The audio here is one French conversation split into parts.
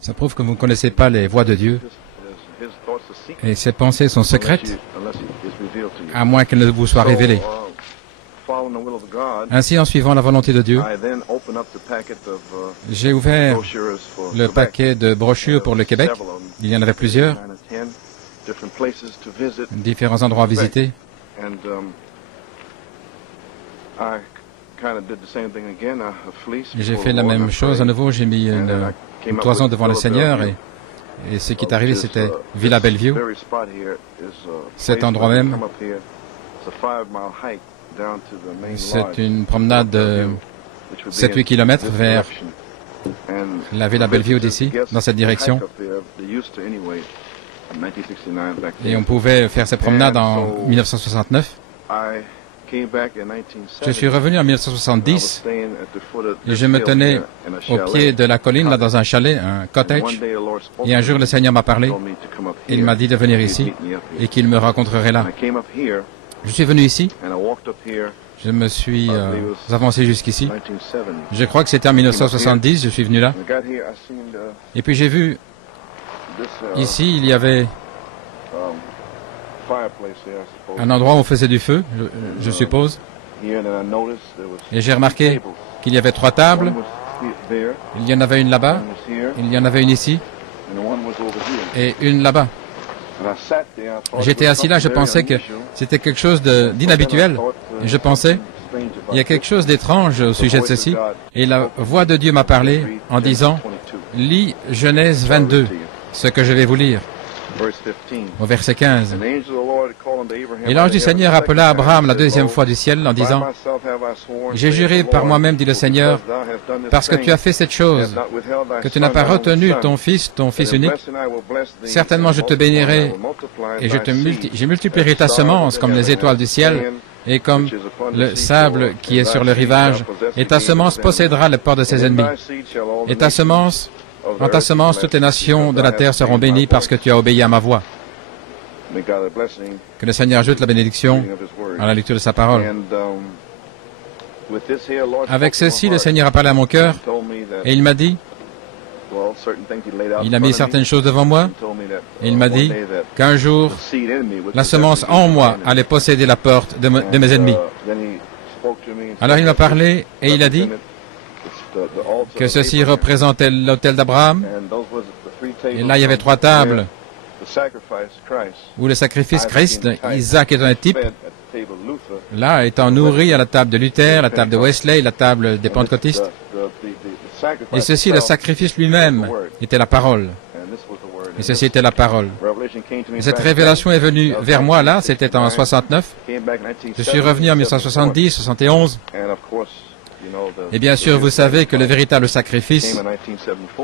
Ça prouve que vous ne connaissez pas les voies de Dieu. Et ses pensées sont secrètes, à moins qu'elles ne vous soient révélées. Ainsi, en suivant la volonté de Dieu, j'ai ouvert le paquet de brochures pour le Québec. Il y en avait plusieurs, différents endroits à visiter. J'ai fait la même chose à nouveau. J'ai mis une toison devant le Seigneur et ce qui est arrivé, c'était Villa Bellevue. Cet endroit même, c'est une promenade de 7-8 km vers la Villa Bellevue d'ici, dans cette direction. Et on pouvait faire cette promenade en 1969. Je suis revenu en 1970 et je me tenais au pied de la colline, là, dans un chalet, un cottage. Et un jour, le Seigneur m'a parlé. Il m'a dit de venir ici et qu'il me rencontrerait là. Je suis venu ici. Je me suis avancé jusqu'ici. Je crois que c'était en 1970, je suis venu là. Et puis j'ai vu, ici, il y avait un endroit où on faisait du feu, je suppose. Et j'ai remarqué qu'il y avait 3 tables. Il y en avait une là-bas, il y en avait une ici, et une là-bas. J'étais assis là, je pensais que c'était quelque chose d'inhabituel. Et je pensais, il y a quelque chose d'étrange au sujet de ceci. Et la voix de Dieu m'a parlé en disant, lis Genèse 22, ce que je vais vous lire, au verset 15. Et l'ange du Seigneur appela Abraham la 2e fois du ciel en disant, j'ai juré par moi-même, dit le Seigneur, parce que tu as fait cette chose, que tu n'as pas retenu ton fils unique, certainement je te bénirai et je multiplierai ta semence comme les étoiles du ciel et comme le sable qui est sur le rivage, et ta semence possédera le port de ses ennemis. Et en ta semence, toutes les nations de la terre seront bénies parce que tu as obéi à ma voix. Que le Seigneur ajoute la bénédiction à la lecture de sa parole. Avec ceci, le Seigneur a parlé à mon cœur et il m'a dit, il a mis certaines choses devant moi et il m'a dit qu'un jour, la semence en moi allait posséder la porte de mes ennemis. Alors il m'a parlé et il a dit que ceci représentait l'autel d'Abraham. Et là, il y avait 3 tables où le sacrifice Christ, Isaac est un type, là, étant nourri à la table de Luther, la table de Wesley, la table des pentecôtistes. Et ceci, le sacrifice lui-même, était la parole. Et ceci était la parole. Et cette révélation est venue vers moi, là, c'était en 69. Je suis revenu en 1970, 71. Et bien sûr, vous savez que le véritable sacrifice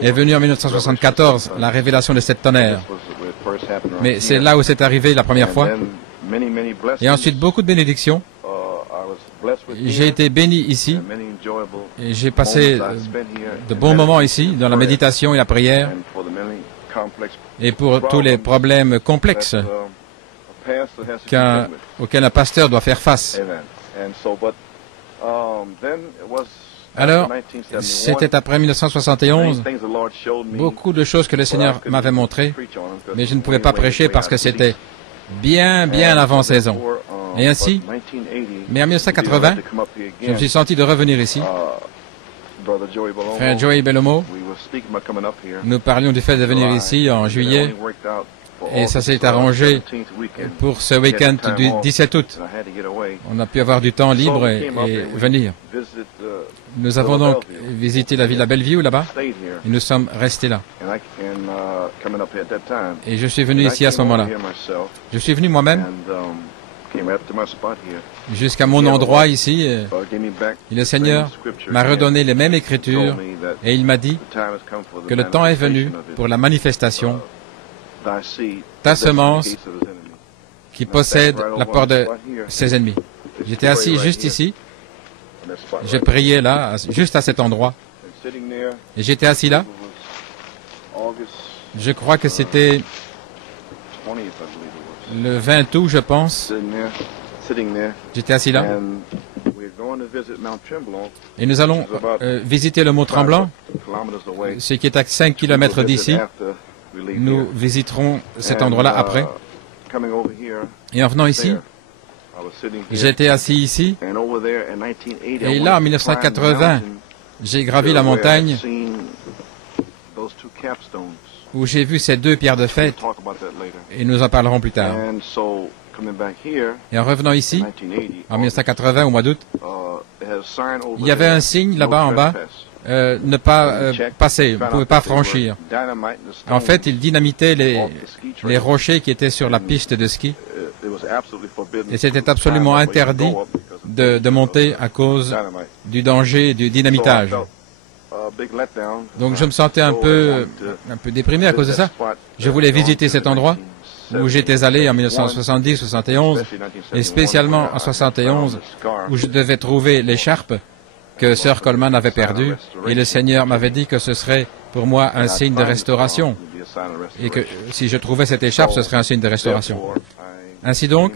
est venu en 1974, la révélation de cette tonnerre. Mais c'est là où c'est arrivé la première fois. Et ensuite, beaucoup de bénédictions. J'ai été béni ici. Et j'ai passé de bons moments ici, dans la méditation et la prière. Et pour tous les problèmes complexes auxquels un pasteur doit faire face. Alors, c'était après 1971, beaucoup de choses que le Seigneur m'avait montrées, mais je ne pouvais pas prêcher parce que c'était bien avant saison. Et ainsi, mais en 1980, je me suis senti de revenir ici. Frère Joey Bellomo, nous parlions du fait de venir ici en juillet, et ça s'est arrangé pour ce week-end du 17 août. On a pu avoir du temps libre et venir. Nous avons donc visité la Villa Bellevue là-bas et nous sommes restés là. Et je suis venu ici à ce moment-là. Je suis venu moi-même jusqu'à mon endroit ici. Et le Seigneur m'a redonné les mêmes écritures et il m'a dit que le temps est venu pour la manifestation. Ta semence qui possède la porte de ses ennemis. J'étais assis juste ici. Je priais là, juste à cet endroit. Et j'étais assis là. Je crois que c'était le 20 août, je pense. J'étais assis là. Et nous allons visiter le mont Tremblant, ce qui est à 5 km d'ici. Nous visiterons cet endroit-là après. Et en venant ici, j'étais assis ici, et là, en 1980, j'ai gravi la montagne où j'ai vu ces deux pierres de fête, et nous en parlerons plus tard. Et en revenant ici, en 1980, au mois d'août, il y avait un signe là-bas en bas, ne pas passer, vous ne pouvez pas franchir. En fait, il dynamitait les rochers qui étaient sur la piste de ski, et c'était absolument interdit de monter à cause du danger du dynamitage. Donc je me sentais un peu déprimé à cause de ça. Je voulais visiter cet endroit où j'étais allé en 1970, 71, et spécialement en 71, où je devais trouver l'écharpe que Sir Coleman avait perdue, et le Seigneur m'avait dit que ce serait pour moi un signe de restauration, et que si je trouvais cette écharpe, ce serait un signe de restauration. Ainsi donc,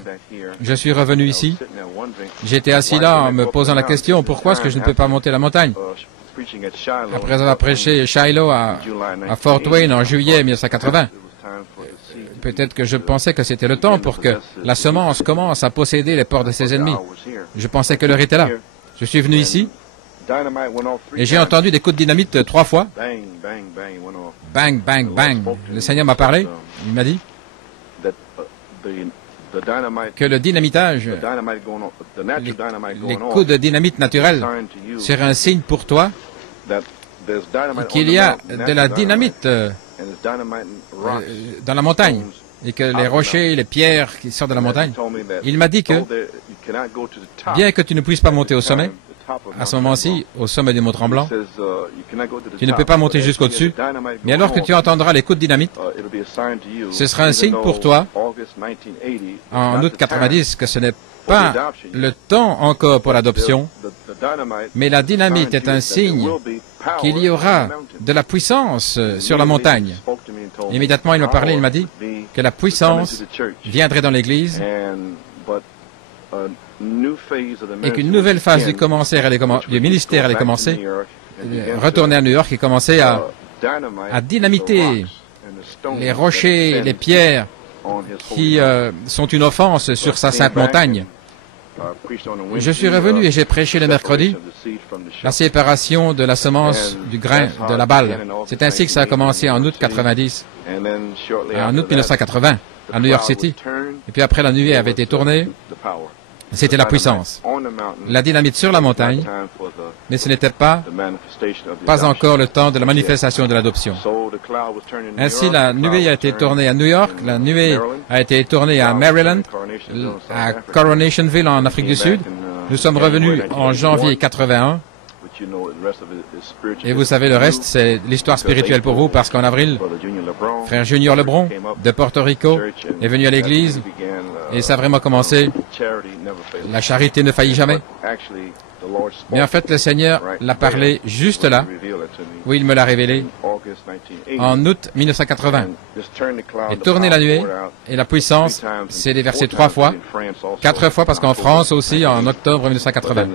je suis revenu ici. J'étais assis là en me posant la question, pourquoi est-ce que je ne peux pas monter la montagne? Après avoir prêché Shiloh à Fort Wayne en juillet 1980, peut-être que je pensais que c'était le temps pour que la semence commence à posséder les portes de ses ennemis. Je pensais que l'heure était là. Je suis venu ici et j'ai entendu des coups de dynamite 3 fois. Bang, bang, bang. Le Seigneur m'a parlé. Il m'a dit que le dynamitage, les coups de dynamite naturels seraient un signe pour toi qu'il y a de la dynamite dans la montagne et que les rochers, les pierres qui sortent de la montagne. Il m'a dit que, bien que tu ne puisses pas monter au sommet, à ce moment-ci, au sommet du mont Tremblant, tu ne peux pas monter jusqu'au-dessus, mais alors que tu entendras les coups de dynamite, ce sera un signe pour toi, en août 90, que ce n'est pas le temps encore pour l'adoption, mais la dynamite est un signe qu'il y aura de la puissance sur la montagne. Immédiatement, il m'a parlé, il m'a dit que la puissance viendrait dans l'Église et qu'une nouvelle phase du ministère allait commencer, retourner à New York et commencer à dynamiter les rochers, les pierres qui sont une offense sur sa sainte montagne. Je suis revenu et j'ai prêché le mercredi la séparation de la semence du grain de la balle. C'est ainsi que ça a commencé en août 90, en août 1980, à New York City. Et puis après, la nuée avait été tournée. C'était la puissance. La dynamite sur la montagne, mais ce n'était pas encore le temps de la manifestation de l'adoption. Ainsi, la nuée a été tournée à New York, la nuée a été tournée à Maryland, à Coronationville en Afrique du Sud. Nous sommes revenus en janvier 81. Et vous savez, le reste, c'est l'histoire spirituelle pour vous, parce qu'en avril, frère Junior Lebron, de Porto Rico, est venu à l'église, et ça a vraiment commencé. La charité ne faillit jamais. Mais en fait, le Seigneur l'a parlé juste là, où il me l'a révélé, en août 1980. Et tourner la nuée, et la puissance, c'est déversé 3 fois, 4 fois, parce qu'en France aussi, en octobre 1980.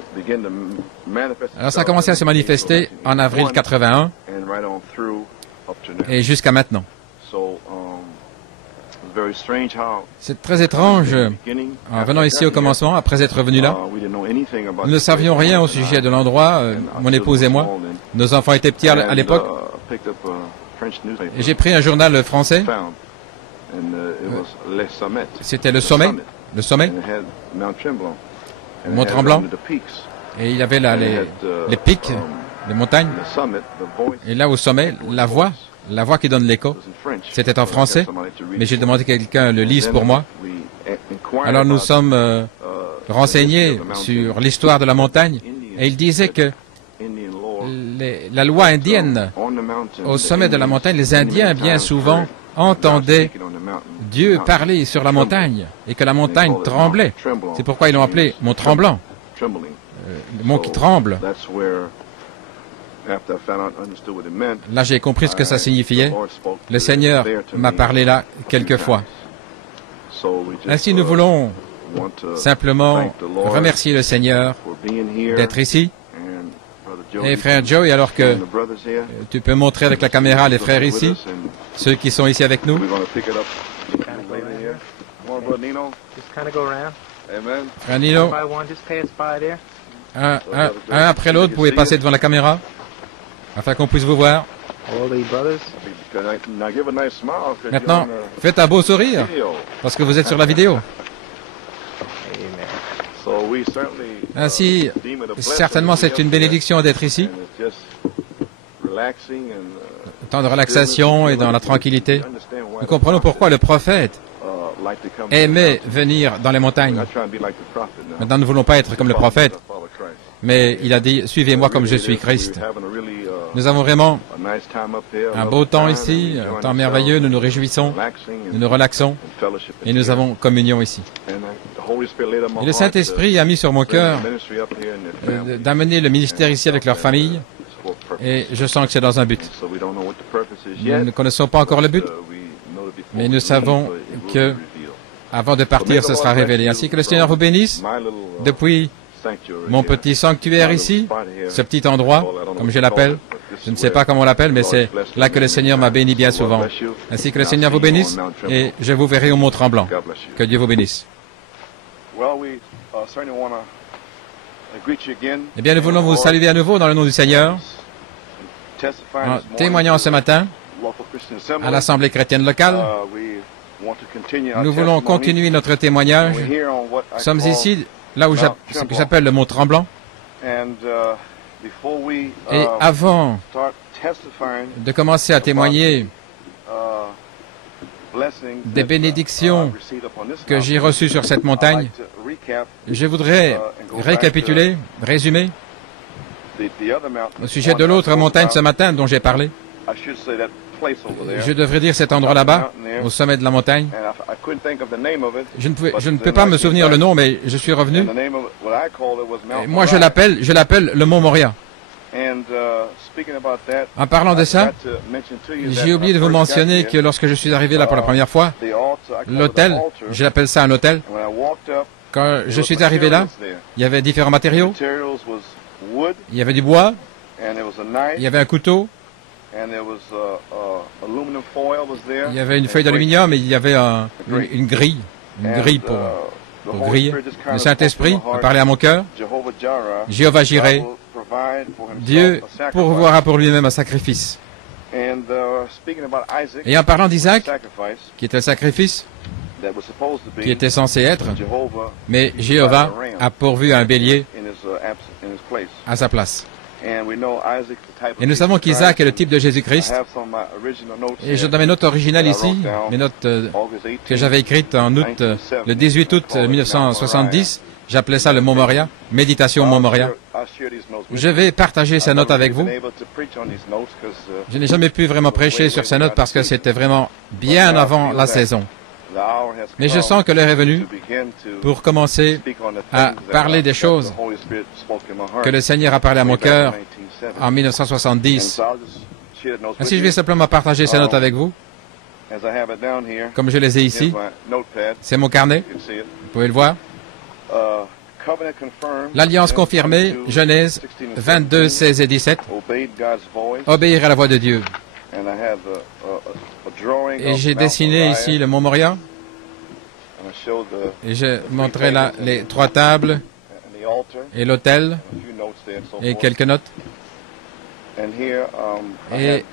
Alors ça a commencé à se manifester en avril 81, et jusqu'à maintenant. C'est très étrange, en venant ici au commencement, après être venu là, nous ne savions rien au sujet de l'endroit, mon épouse et moi. Nos enfants étaient petits à l'époque. Et j'ai pris un journal français. C'était le sommet, Mont Tremblant. Et il y avait là les pics, les montagnes. Et là au sommet, la voix qui donne l'écho. C'était en français, mais j'ai demandé que quelqu'un le lise pour moi. Alors nous sommes renseignés sur l'histoire de la montagne, et il disait que la loi indienne, au sommet de la montagne, les Indiens bien souvent entendaient Dieu parler sur la montagne, et que la montagne tremblait. C'est pourquoi ils l'ont appelé Mont Tremblant, le mont qui tremble. Là, j'ai compris ce que ça signifiait. Le Seigneur m'a parlé là quelques fois. Ainsi, nous voulons simplement remercier le Seigneur d'être ici. Et frère Joey, alors que tu peux montrer avec la caméra les frères ici, ceux qui sont ici avec nous. Frère Nino, un après l'autre, vous pouvez passer devant la caméra, afin qu'on puisse vous voir. Maintenant, faites un beau sourire, parce que vous êtes sur la vidéo. Ainsi, certainement c'est une bénédiction d'être ici, temps de relaxation et dans la tranquillité. Nous comprenons pourquoi le prophète aimait venir dans les montagnes. Maintenant, nous ne voulons pas être comme le prophète, mais il a dit, suivez-moi comme je suis Christ. Nous avons vraiment un beau temps ici, un temps merveilleux, nous nous réjouissons, nous nous relaxons et nous avons communion ici. Et le Saint-Esprit a mis sur mon cœur d'amener le ministère ici avec leur famille et je sens que c'est dans un but. Nous ne connaissons pas encore le but, mais nous savons que avant de partir, ce sera révélé. Ainsi que le Seigneur vous bénisse depuis mon petit sanctuaire ici, ce petit endroit, comme je l'appelle. Je ne sais pas comment on l'appelle, mais c'est là que le Seigneur m'a béni bien souvent. Ainsi que le Seigneur vous bénisse, et je vous verrai au Mont Tremblant. Que Dieu vous bénisse. Eh bien, nous voulons vous saluer à nouveau dans le nom du Seigneur, en témoignant ce matin à l'Assemblée chrétienne locale. Nous voulons continuer notre témoignage. Nous sommes ici, là où j'appelle le Mont Tremblant. Et avant de commencer à témoigner des bénédictions que j'ai reçues sur cette montagne, je voudrais récapituler, résumer, au sujet de l'autre montagne ce matin dont j'ai parlé. Je devrais dire cet endroit là-bas, au sommet de la montagne. Je ne peux pas me souvenir le nom, mais je suis revenu. Et moi, je l'appelle le Mont Moria. En parlant de ça, j'ai oublié de vous mentionner que lorsque je suis arrivé là pour la première fois, l'hôtel, j'appelle ça un hôtel, quand je suis arrivé là, il y avait différents matériaux, il y avait du bois, il y avait un couteau, il y avait une feuille d'aluminium et il y avait une grille pour griller. Le Saint-Esprit a parlé à mon cœur. Jéhovah Jireh, Dieu pourvoira pour lui-même un sacrifice. Et en parlant d'Isaac, qui était le sacrifice, qui était censé être, mais Jéhovah a pourvu un bélier à sa place. Et nous savons qu'Isaac est le type de Jésus-Christ. Et je donne mes notes originales ici, mes notes que j'avais écrites en août, le 18 août 1970. J'appelais ça le Mont Moria, méditation Mont Moria. Je vais partager ces notes avec vous. Je n'ai jamais pu vraiment prêcher sur ces notes parce que c'était vraiment bien avant la saison. Mais je sens que l'heure est venue pour commencer à parler des choses que le Seigneur a parlé à mon cœur en 1970. Ainsi, je vais simplement partager ces notes avec vous, comme je les ai ici. C'est mon carnet, vous pouvez le voir. L'alliance confirmée, Genèse 22, 16 et 17. Obéir à la voix de Dieu. Et j'ai dessiné ici le Mont Moria. Et je montrais là les 3 tables et l'autel et quelques notes. Et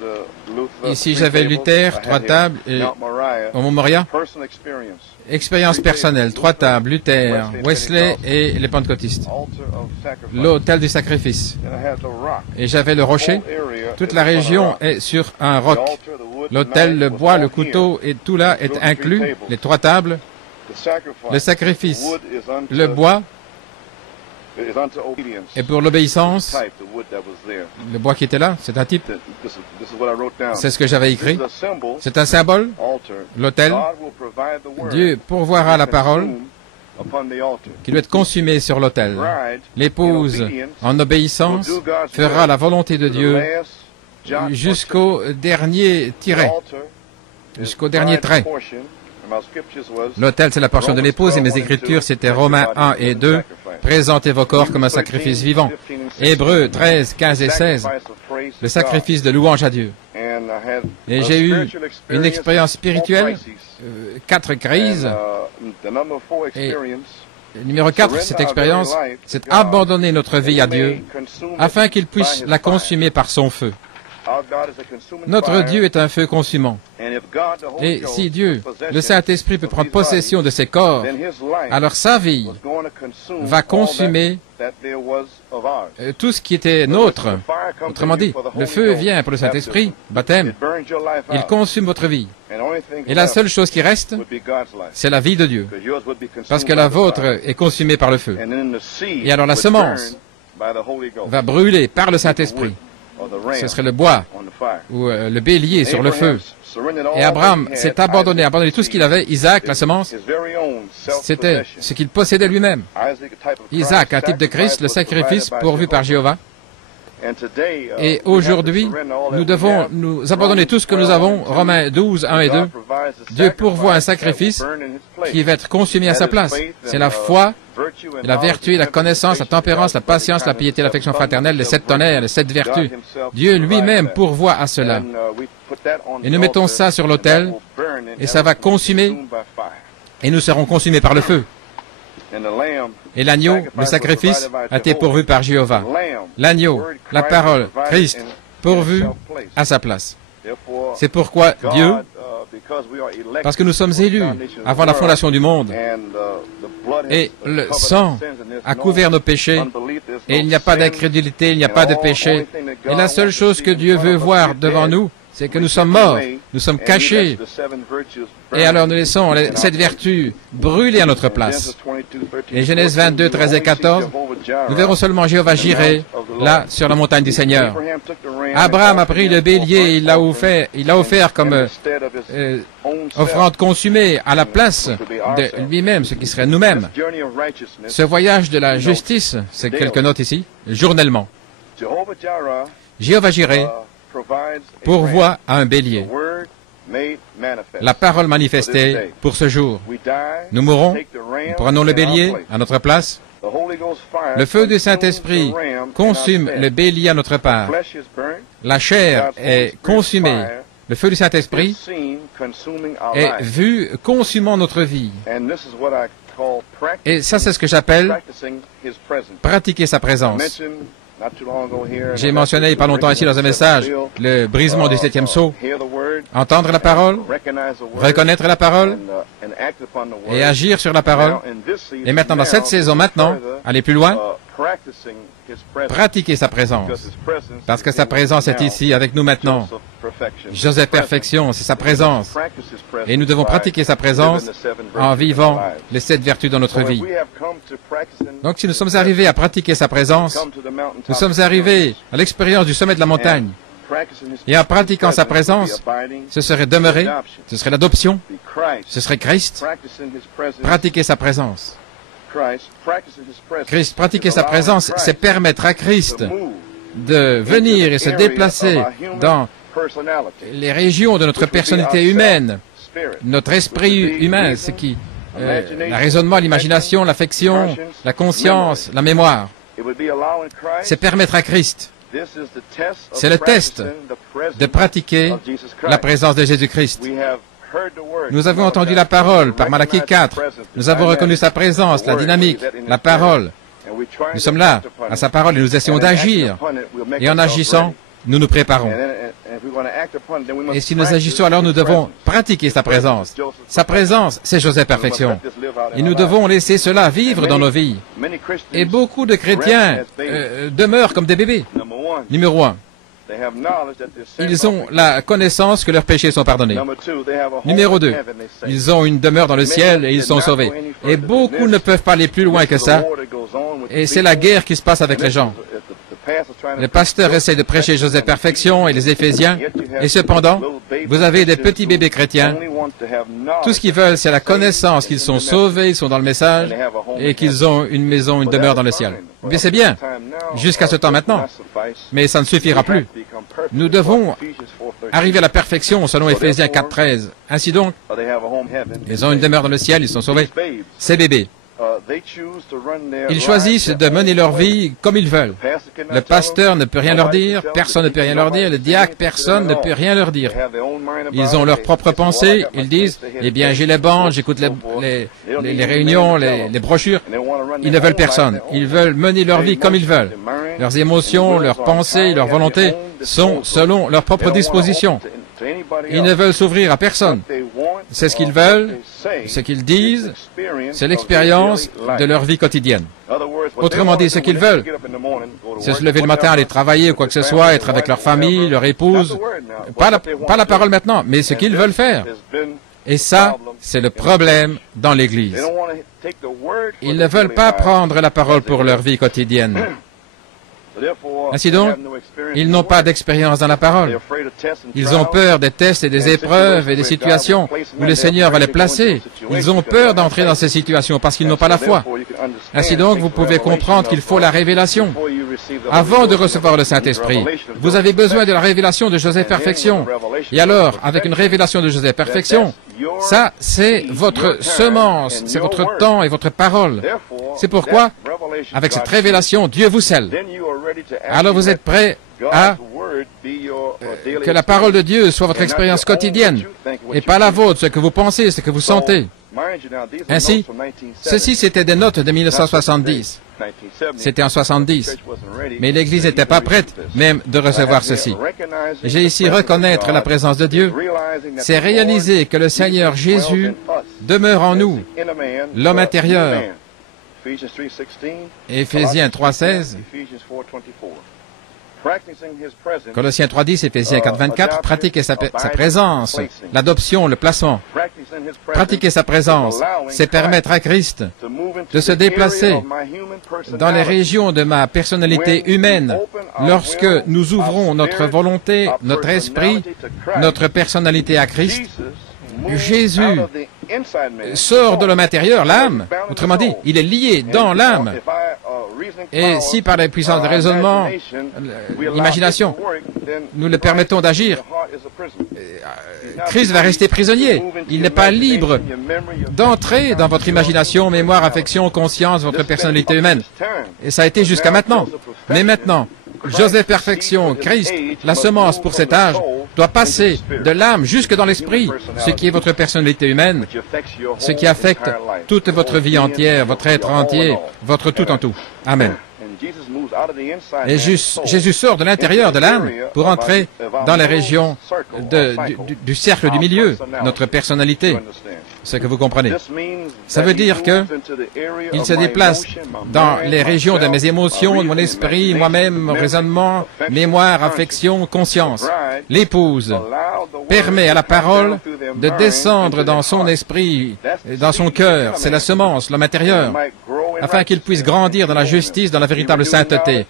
ici j'avais Luther, 3 tables et au Mont Moria. Expérience personnelle, 3 tables, Luther, Wesley et les pentecôtistes. L'autel du sacrifice. Et j'avais le rocher. Toute la région est sur un roc. L'autel, le bois, le couteau et tout là est inclus. Les 3 tables. Le sacrifice, le bois, et pour l'obéissance, le bois qui était là, c'est un type. C'est ce que j'avais écrit. C'est un symbole, l'autel. Dieu pourvoira la parole qui doit être consumée sur l'autel. L'épouse, en obéissance, fera la volonté de Dieu jusqu'au dernier tiret, jusqu'au dernier trait. L'autel, c'est la portion de l'épouse, et mes écritures, c'était Romains 1 et 2, présentez vos corps comme un sacrifice vivant. Hébreux 13, 15 et 16, le sacrifice de louange à Dieu. Et j'ai eu une expérience spirituelle, 4 crises, et numéro 4, cette expérience, c'est abandonner notre vie à Dieu, afin qu'il puisse la consumer par son feu. Notre Dieu est un feu consumant. Et si Dieu, le Saint-Esprit, peut prendre possession de ses corps, alors sa vie va consumer tout ce qui était nôtre. Autrement dit, le feu vient pour le Saint-Esprit, baptême. Il consume votre vie. Et la seule chose qui reste, c'est la vie de Dieu. Parce que la vôtre est consumée par le feu. Et alors la semence va brûler par le Saint-Esprit. Ce serait le bois ou le bélier sur le feu. Et Abraham s'est abandonné tout ce qu'il avait. Isaac, la semence, c'était ce qu'il possédait lui-même. Isaac, un type de Christ, le sacrifice pourvu par Jéhovah. Et aujourd'hui, nous devons nous abandonner tout ce que nous avons. Romains 12, 1 et 2. Dieu pourvoit un sacrifice qui va être consumé à sa place. C'est la foi, la vertu, la connaissance, la tempérance, la patience, la piété, l'affection fraternelle, les 7 tonnerres, les 7 vertus. Dieu lui-même pourvoit à cela. Et nous mettons ça sur l'autel, et ça va consumer, et nous serons consumés par le feu. Et l'agneau, le sacrifice, a été pourvu par Jéhovah. L'agneau, la parole, Christ, pourvu à sa place. C'est pourquoi Dieu, parce que nous sommes élus avant la fondation du monde, et le sang a couvert nos péchés, et il n'y a pas d'incrédulité, il n'y a pas de péché. Et la seule chose que Dieu veut voir devant nous, c'est que nous sommes morts, nous sommes cachés, et alors nous laissons les 7 vertus brûler à notre place. Et Genèse 22, 13 et 14, nous verrons seulement Jéhovah Jireh, là, sur la montagne du Seigneur. Abraham a pris le bélier, il l'a offert comme offrande consumée à la place de lui-même, ce qui serait nous-mêmes. Ce voyage de la justice, c'est quelques notes ici, journellement. Jéhovah Jireh pourvoit à un bélier. La parole manifestée pour ce jour. Nous mourrons, nous prenons le bélier à notre place. Le feu du Saint-Esprit consume le bélier à notre part. La chair est consumée. Le feu du Saint-Esprit est vu consumant notre vie. Et ça, c'est ce que j'appelle pratiquer sa présence. J'ai mentionné il n'y a pas longtemps ici dans un message le brisement du 7e sceau. Entendre la parole, reconnaître la parole et agir sur la parole. Et maintenant, dans cette saison, aller plus loin, pratiquer sa présence. Parce que sa présence est ici avec nous maintenant. Joseph Perfection, c'est sa présence. Et nous devons pratiquer sa présence en vivant les 7 vertus dans notre vie. Donc si nous sommes arrivés à pratiquer sa présence, nous sommes arrivés à l'expérience du sommet de la montagne. Et en pratiquant sa présence, ce serait demeurer, ce serait l'adoption, ce serait Christ, pratiquer sa présence. Christ, pratiquer sa présence, c'est permettre à Christ de venir et se déplacer dans les régions de notre personnalité humaine, notre esprit humain, ce qui, le raisonnement, l'imagination, l'affection, la conscience, la mémoire. C'est permettre à Christ. C'est le test de pratiquer la présence de Jésus-Christ. Nous avons entendu la parole par Malachie 4. Nous avons reconnu sa présence, la dynamique, la parole. Nous sommes là, à sa parole, et nous essayons d'agir. Et en agissant, nous nous préparons. Et si nous agissons, alors nous devons pratiquer sa présence. Sa présence, c'est Joseph Perfection. Et nous devons laisser cela vivre dans nos vies. Et beaucoup de chrétiens demeurent comme des bébés. Numéro 1. Ils ont la connaissance que leurs péchés sont pardonnés. Numéro 2. Ils ont une demeure dans le ciel et ils sont sauvés. Et beaucoup ne peuvent pas aller plus loin que ça. Et c'est la guerre qui se passe avec les gens. Les pasteurs essaient de prêcher Joseph Perfection et les Éphésiens, et cependant, vous avez des petits bébés chrétiens. Tout ce qu'ils veulent, c'est la connaissance qu'ils sont sauvés, ils sont dans le message, et qu'ils ont une maison, une demeure dans le ciel. Mais c'est bien, jusqu'à ce temps maintenant. Mais ça ne suffira plus. Nous devons arriver à la perfection selon Éphésiens 4.13. Ainsi donc, ils ont une demeure dans le ciel, ils sont sauvés. Ces bébés, Ils choisissent de mener leur vie comme ils veulent. Le pasteur ne peut rien leur dire, personne ne peut rien leur dire, le diacre, personne ne peut rien leur dire. Ils ont leurs propres pensées, ils disent, eh bien j'ai les bandes, j'écoute les réunions, les brochures. Ils ne veulent personne. Ils veulent mener leur vie comme ils veulent. Leurs émotions, leurs pensées, leurs volontés sont selon leurs propres dispositions. Ils ne veulent s'ouvrir à personne. C'est ce qu'ils veulent, ce qu'ils disent, c'est l'expérience de leur vie quotidienne. Autrement dit, ce qu'ils veulent, c'est se lever le matin, aller travailler ou quoi que ce soit, être avec leur famille, leur épouse. Pas la parole maintenant, mais ce qu'ils veulent faire. Et ça, c'est le problème dans l'Église. Ils ne veulent pas prendre la parole pour leur vie quotidienne. Ainsi donc, ils n'ont pas d'expérience dans la parole. Ils ont peur des tests et des épreuves et des situations où le Seigneur va les placer. Ils ont peur d'entrer dans ces situations parce qu'ils n'ont pas la foi. Ainsi donc, vous pouvez comprendre qu'il faut la révélation. Avant de recevoir le Saint-Esprit, vous avez besoin de la révélation de Joseph Perfection. Et alors, avec une révélation de Joseph Perfection, ça, c'est votre semence, c'est votre temps et votre parole. C'est pourquoi, avec cette révélation, Dieu vous scelle. Alors vous êtes prêt à que la parole de Dieu soit votre expérience quotidienne et pas la vôtre, ce que vous pensez, ce que vous sentez. Ainsi, ceci c'était des notes de 1970. C'était en 70. Mais l'Église n'était pas prête même de recevoir ceci. J'ai ici reconnaître la présence de Dieu. C'est réaliser que le Seigneur Jésus demeure en nous, l'homme intérieur. Éphésiens 3.16, Colossiens 3.10, Éphésiens 4.24, pratiquer sa présence, l'adoption, le placement. Pratiquer sa présence, c'est permettre à Christ de se déplacer dans les régions de ma personnalité humaine lorsque nous ouvrons notre volonté, notre esprit, notre personnalité à Christ. Jésus sort de l'homme intérieur, l'âme. Autrement dit, il est lié dans l'âme. Et si par la puissance de raisonnement, l'imagination, nous le permettons d'agir, Christ va rester prisonnier. Il n'est pas libre d'entrer dans votre imagination, mémoire, affection, conscience, votre personnalité humaine. Et ça a été jusqu'à maintenant. Mais maintenant, Joseph Perfection, Christ, la semence pour cet âge, doit passer de l'âme jusque dans l'esprit, ce qui est votre personnalité humaine, ce qui affecte toute votre vie entière, votre être entier, votre tout en tout. Amen. Et Jésus sort de l'intérieur de l'âme pour entrer dans les régions du cercle du milieu, notre personnalité. C'est que vous comprenez. Ça veut dire qu'il se déplace dans les régions de mes émotions, de mon esprit, moi-même, mon raisonnement, mémoire, affection, conscience. L'épouse permet à la parole de descendre dans son esprit, dans son cœur. C'est la semence, l'homme intérieur, afin qu'il puisse grandir dans la justice, dans la véritable sainteté,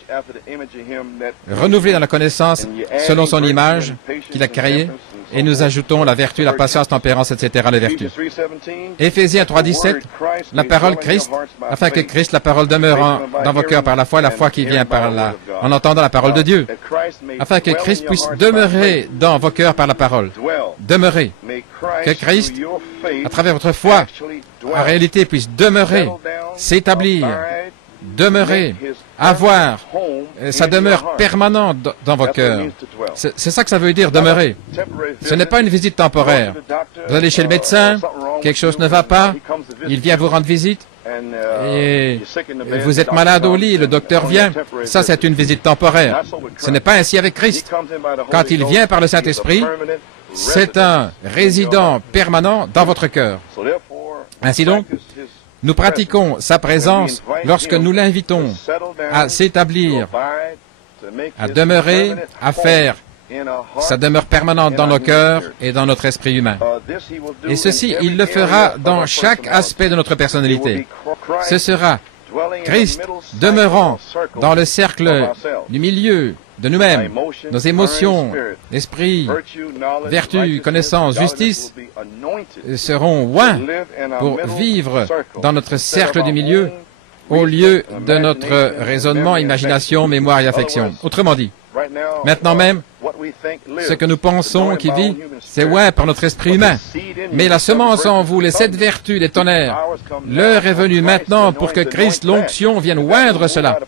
renouveler dans la connaissance selon son image qu'il a créée. Et nous ajoutons la vertu, la patience, tempérance, etc., les vertus. Éphésiens 3.17, la parole Christ, afin que Christ, la parole, demeure dans vos cœurs par la foi qui vient en entendant la parole de Dieu, afin que Christ puisse demeurer dans vos cœurs par la parole. Demeurer. Que Christ, à travers votre foi, en réalité, puisse demeurer, s'établir, demeurer, avoir sa demeure permanente dans vos cœurs. C'est ça que ça veut dire, demeurer. Ce n'est pas une visite temporaire. Vous allez chez le médecin, quelque chose ne va pas, il vient vous rendre visite, et vous êtes malade au lit, le docteur vient. Ça, c'est une visite temporaire. Ce n'est pas ainsi avec Christ. Quand il vient par le Saint-Esprit, c'est un résident permanent dans votre cœur. Ainsi donc, nous pratiquons sa présence lorsque nous l'invitons à s'établir, à demeurer, à faire sa demeure permanente dans nos cœurs et dans notre esprit humain. Et ceci, il le fera dans chaque aspect de notre personnalité. Ce sera Christ demeurant dans le cercle du milieu de nous-mêmes, nos émotions, esprit, vertu, connaissance, justice seront oints pour vivre dans notre cercle du milieu au lieu de notre raisonnement, imagination, mémoire et affection. Autrement dit, maintenant même, ce que nous pensons qui vit, c'est ouais par notre esprit humain. Mais la semence en vous, les 7 vertus des tonnerres, l'heure est venue maintenant pour que Christ, l'onction, vienne oindre cela.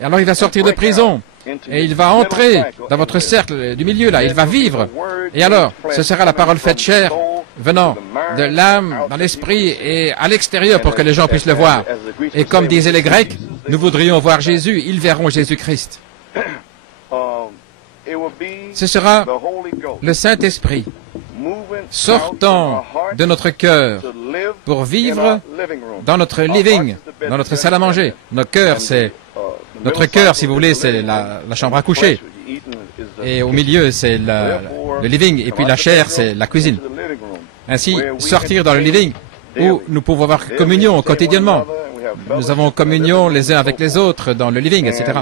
Et alors il va sortir de prison. Et il va entrer dans votre cercle du milieu là. Il va vivre. Et alors, ce sera la parole faite chair, venant de l'âme, dans l'esprit et à l'extérieur pour que les gens puissent le voir. Et comme disaient les Grecs, nous voudrions voir Jésus, ils verront Jésus-Christ. Ce sera le Saint-Esprit sortant de notre cœur pour vivre dans notre living, dans notre salle à manger. Notre cœur, si vous voulez, c'est la chambre à coucher. Et au milieu, c'est le living. Et puis la chair, c'est la cuisine. Ainsi, sortir dans le living où nous pouvons avoir communion quotidiennement. Nous avons communion les uns avec les autres dans le living, etc.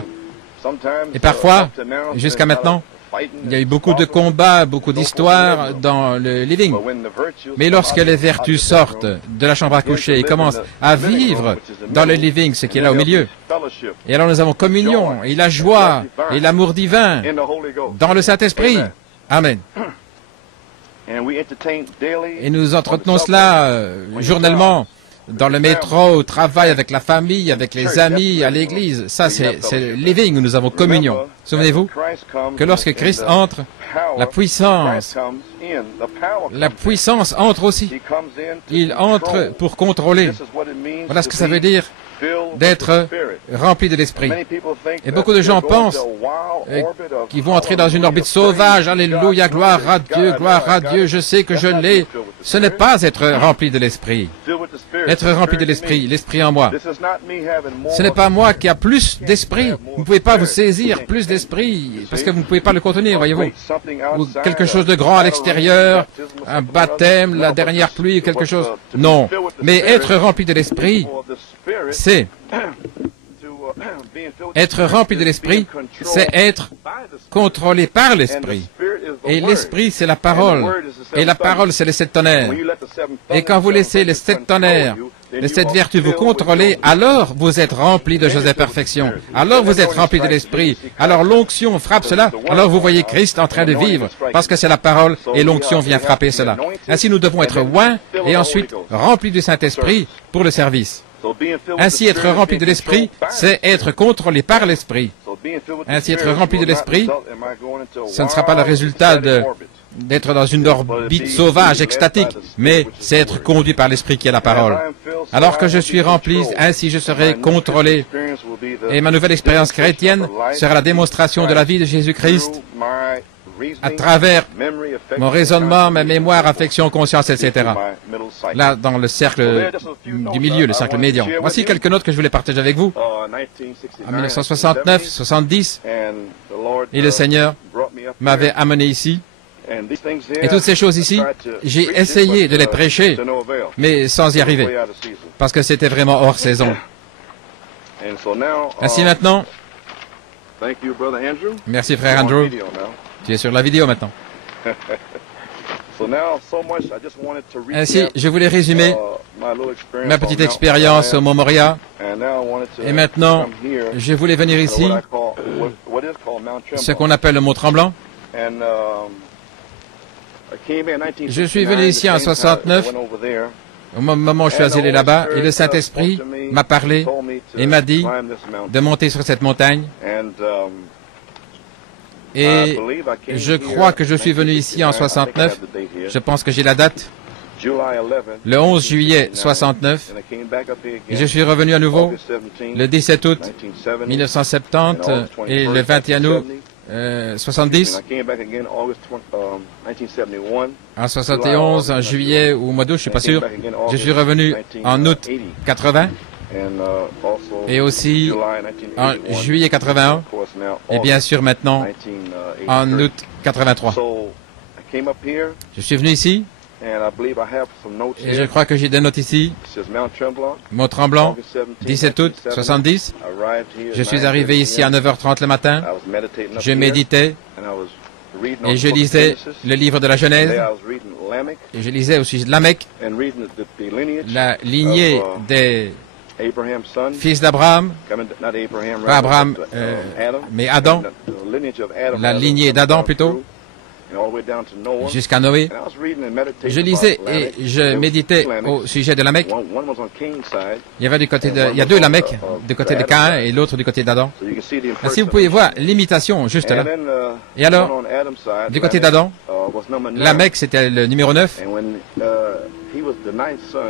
Et parfois, jusqu'à maintenant, il y a eu beaucoup de combats, beaucoup d'histoires dans le living. Mais lorsque les vertus sortent de la chambre à coucher et commencent à vivre dans le living, ce qui est là au milieu, et alors nous avons communion, et la joie, et l'amour divin dans le Saint-Esprit. Amen. Et nous entretenons cela journellement dans le métro, au travail, avec la famille, avec les amis, à l'église. Ça, c'est le living où nous avons communion. Souvenez-vous que lorsque Christ entre, la puissance entre aussi. Il entre pour contrôler. Voilà ce que ça veut dire d'être rempli de l'Esprit. Et beaucoup de gens pensent qu'ils vont entrer dans une orbite sauvage. Alléluia, gloire à Dieu, je sais que je l'ai. Ce n'est pas être rempli de l'Esprit. Être rempli de l'Esprit, l'Esprit en moi. Ce n'est pas moi qui a plus d'Esprit. Vous ne pouvez pas vous saisir plus d'Esprit parce que vous ne pouvez pas le contenir, voyez-vous. Ou quelque chose de grand à l'extérieur, un baptême, la dernière pluie, quelque chose. Non. Mais être rempli de l'Esprit, c'est être rempli de l'Esprit, c'est être contrôlé par l'Esprit. Et l'Esprit, c'est la parole. Et la parole, c'est les 7 tonnerres. Et quand vous laissez les 7 tonnerres, les 7 vertus vous contrôler, alors vous êtes rempli de Joseph Perfection. Alors vous êtes rempli de l'Esprit. Alors l'onction frappe cela. Alors vous voyez Christ en train de vivre, parce que c'est la parole et l'onction vient frapper cela. Ainsi nous devons être oints et ensuite remplis du Saint-Esprit pour le service. Ainsi, être rempli de l'Esprit, c'est être contrôlé par l'Esprit. Ainsi, être rempli de l'Esprit, ce ne sera pas le résultat d'être dans une orbite sauvage, extatique, mais c'est être conduit par l'Esprit qui est la parole. Alors que je suis rempli, ainsi je serai contrôlé. Et ma nouvelle expérience chrétienne sera la démonstration de la vie de Jésus-Christ à travers mon raisonnement, ma mémoire, affection, conscience, etc. Là, dans le cercle du milieu, le cercle médian. Voici quelques notes que je voulais partager avec vous. En 1969, 70, et le Seigneur m'avait amené ici. Et toutes ces choses ici, j'ai essayé de les prêcher, mais sans y arriver, parce que c'était vraiment hors saison. Ainsi maintenant, merci frère Andrew. Tu es sur la vidéo maintenant. Ainsi, je voulais résumer ma petite expérience au Mont-Moria. Et maintenant, je voulais venir ici, ce qu'on appelle le Mont Tremblant. Je suis venu ici en 69, au moment où je suis allé là-bas, et le Saint-Esprit m'a parlé et m'a dit de monter sur cette montagne. Et je crois que je suis venu ici en 69, je pense que j'ai la date, le 11 juillet 69, et je suis revenu à nouveau le 17 août 1970 et le 21 août 70, en 71, en juillet ou au mois d'août, je ne suis pas sûr, je suis revenu en août 80, et aussi en juillet 81, et bien sûr maintenant en août 83. Je suis venu ici, et je crois que j'ai des notes ici. Mont Tremblant, 17 août 70. Je suis arrivé ici à 9h30 le matin. Je méditais et je lisais le livre de la Genèse. Et je lisais aussi Lamech, la lignée des fils d'Abraham, pas Abraham, mais Adam, la lignée d'Adam plutôt, jusqu'à Noé. Je lisais et je méditais au sujet de Lamech. Il y avait il y a deux Lamech, du côté de Caïn et l'autre du côté d'Adam. Ainsi, vous pouvez voir l'imitation juste là. Et alors, du côté d'Adam, Lamech c'était le numéro 9.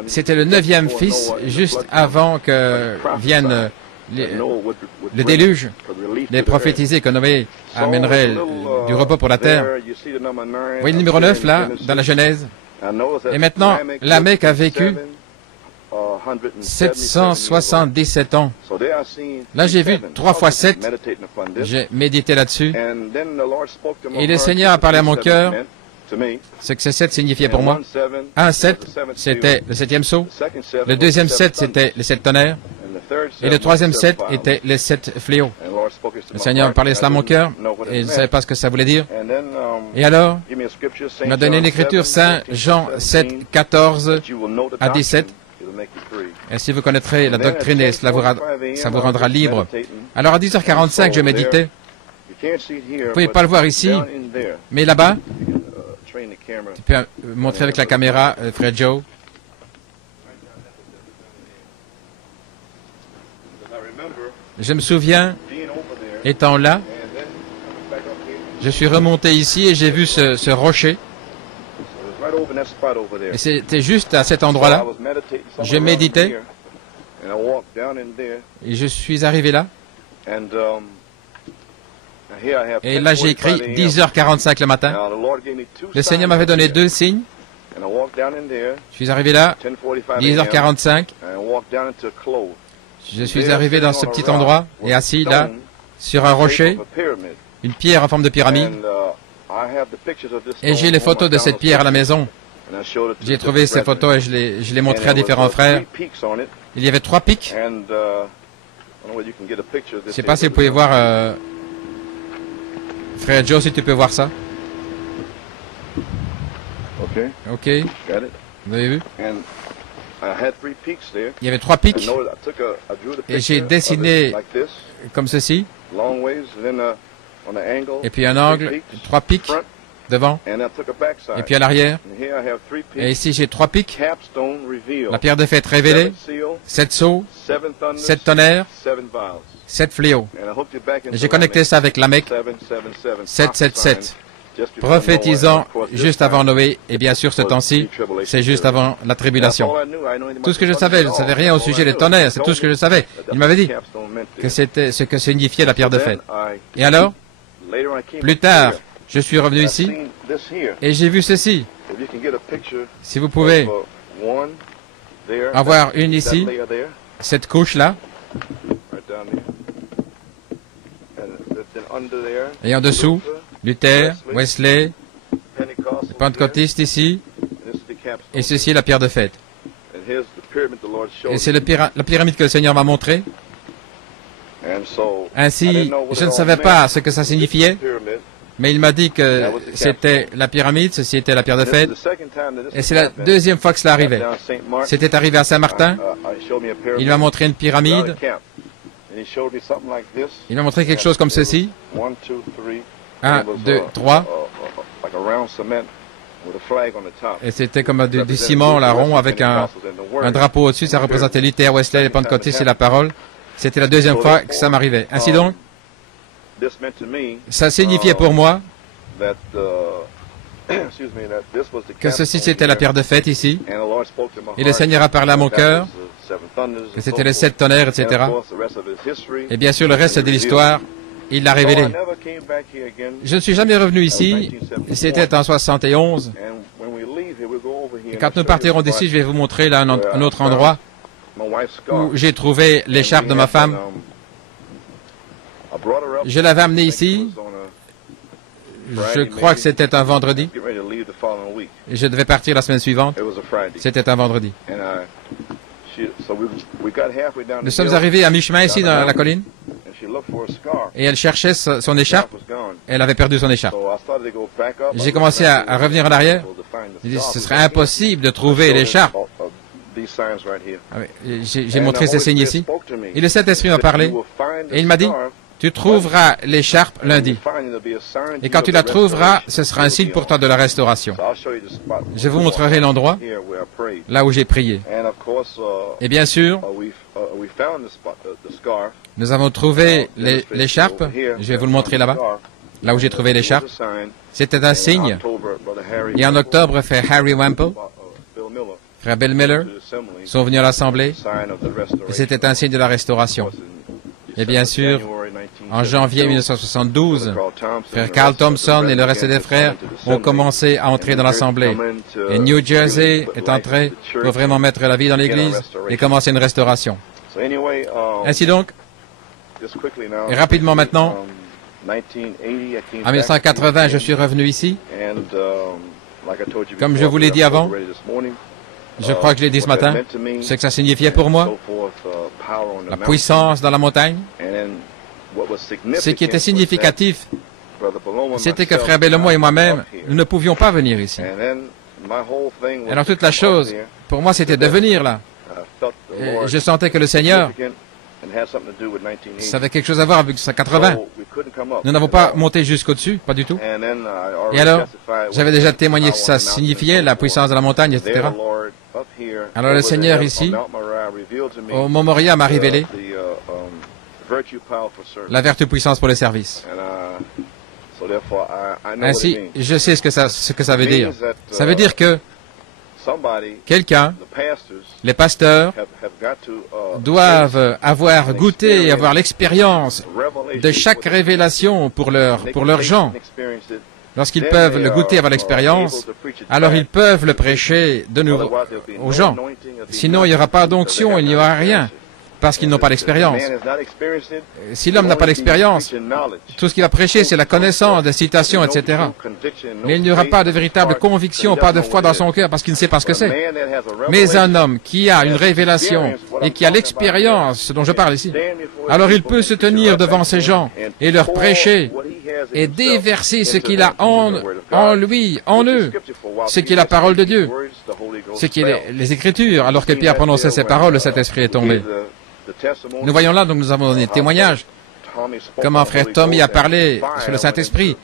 C'était le 9e fils, juste avant que vienne le déluge, les prophétisés que Noé amènerait du repos pour la terre. Vous voyez le numéro 9 là, dans la Genèse. Et maintenant, Lamech a vécu 777 ans. Là, j'ai vu 3 fois 7. J'ai médité là-dessus. Et le Seigneur a parlé à mon cœur ce que ce 7 signifiait pour moi. 1, 7, c'était le 7e sceau. Le deuxième 7, c'était les 7 tonnerres. Et le troisième 7 était les 7 fléaux. Le Seigneur parlait cela à mon cœur et je ne savais pas ce que ça voulait dire. Et alors, il m'a donné une écriture, Saint Jean 7, 14 à 17. Ainsi vous connaîtrez la doctrine et ça vous rendra libre. Alors à 10h45, je méditais. Vous ne pouvez pas le voir ici, mais là-bas, tu peux montrer avec la caméra, frère Joe. Je me souviens, étant là, je suis remonté ici et j'ai vu ce rocher. Et c'était juste à cet endroit-là. Je méditais. Et je suis arrivé là. Et là, j'ai écrit 10h45 le matin. Le Seigneur m'avait donné 2 signes. Je suis arrivé là, 10h45. Je suis arrivé dans ce petit endroit et assis là, sur un rocher, une pierre en forme de pyramide. Et j'ai les photos de cette pierre à la maison. J'ai trouvé ces photos et je les montrais à différents frères. Il y avait 3 pics. Je ne sais pas si vous pouvez voir, frère Joe, si tu peux voir ça. Ok. Vous avez vu? Il y avait 3 pics. Et j'ai dessiné comme ceci. Et puis un angle, 3 pics devant. Et puis à l'arrière. Et ici j'ai 3 pics. La pierre de fête révélée. 7 sceaux. 7 tonnerres. 7 fléaux. Et j'ai connecté ça avec Lamech. 777. Prophétisant juste avant Noé, et bien sûr ce temps-ci, c'est juste avant la tribulation. Tout ce que je ne savais rien au sujet des tonnerres, c'est tout ce que je savais. Il m'avait dit que c'était ce que signifiait la pierre de fête. Et alors, plus tard, je suis revenu ici, et j'ai vu ceci. Si vous pouvez avoir une ici, cette couche-là, et en dessous, Luther, Wesley, Pentecôtiste ici, et ceci est la pierre de fête. Et c'est la pyramide que le Seigneur m'a montrée. Ainsi, je ne savais pas ce que ça signifiait, mais il m'a dit que c'était la pyramide, ceci était la pierre de fête. Et c'est la deuxième fois que cela arrivait. C'était arrivé à Saint-Martin. Il m'a montré une pyramide. Il m'a montré quelque chose comme ceci. 1, 2, 3. Et c'était comme du ciment, là, rond, avec un drapeau au-dessus. Ça représentait Luther, Wesley, les Pentecôtistes et la parole. C'était la deuxième fois que ça m'arrivait. Ainsi donc, ça signifiait pour moi que ceci c'était la pierre de fête ici. Et le Seigneur a parlé à mon cœur, que c'était les 7 tonnerres, etc. Et bien sûr, le reste de l'histoire, il l'a révélé. Je ne suis jamais revenu ici. C'était en 71. Et quand nous partirons d'ici, je vais vous montrer là un autre endroit où j'ai trouvé l'écharpe de ma femme. Je l'avais amenée ici. Je crois que c'était un vendredi. Et je devais partir la semaine suivante. C'était un vendredi. Nous sommes arrivés à mi-chemin ici dans la colline. Et elle cherchait son écharpe. Elle avait perdu son écharpe. J'ai commencé à revenir en arrière. J'ai dit, ce serait impossible de trouver l'écharpe. J'ai montré ces signes ici. Et le Saint-Esprit m'a parlé. Et il m'a dit, tu trouveras l'écharpe lundi. Et quand tu la trouveras, ce sera un signe pour toi de la restauration. Je vous montrerai l'endroit, là où j'ai prié. Et bien sûr, nous avons trouvé l'écharpe. Je vais vous le montrer là-bas, là où j'ai trouvé l'écharpe. C'était un signe. Et en octobre, frère Harry Wemple, frère Bill Miller sont venus à l'Assemblée. Et c'était un signe de la restauration. Et bien sûr, en janvier 1972, frère Carl Thompson et le reste des frères ont commencé à entrer dans l'Assemblée. Et New Jersey est entré pour vraiment mettre la vie dans l'Église et commencer une restauration. Ainsi donc, et rapidement maintenant, en 1980, je suis revenu ici. Comme je vous l'ai dit avant, je crois que je l'ai dit ce matin, ce que ça signifiait pour moi, la puissance dans la montagne. Ce qui était significatif, c'était que frère Bellomo et moi-même, nous ne pouvions pas venir ici. Alors toute la chose, pour moi, c'était de venir là. Et je sentais que le Seigneur, ça avait quelque chose à voir avec 1980. Nous n'avons pas monté jusqu'au-dessus, pas du tout. Et alors, j'avais déjà témoigné que ça signifiait la puissance de la montagne, etc. Alors le Seigneur ici, au Mont Moriah, m'a révélé la vertu puissance pour le service. Ainsi, je sais ce que ça veut dire. Ça veut dire que quelqu'un, les pasteurs, doivent avoir goûté et avoir l'expérience de chaque révélation pour leurs gens. Lorsqu'ils peuvent le goûter, avoir l'expérience, alors ils peuvent le prêcher de nouveau aux gens. Sinon, il n'y aura pas d'onction, il n'y aura rien, parce qu'ils n'ont pas d'expérience. Si l'homme n'a pas d'expérience, tout ce qu'il va prêcher, c'est la connaissance, des citations, etc. Mais il n'y aura pas de véritable conviction, pas de foi dans son cœur, parce qu'il ne sait pas ce que c'est. Mais un homme qui a une révélation et qui a l'expérience, ce dont je parle ici, alors il peut se tenir devant ces gens et leur prêcher et déverser ce qu'il a en lui, en eux, ce qui est la parole de Dieu, ce qui est les Écritures. Alors que Pierre prononçait ces paroles, le Saint-Esprit est tombé. Nous voyons là, donc nous avons donné témoignage, comment frère Tommy a parlé sur le Saint-Esprit.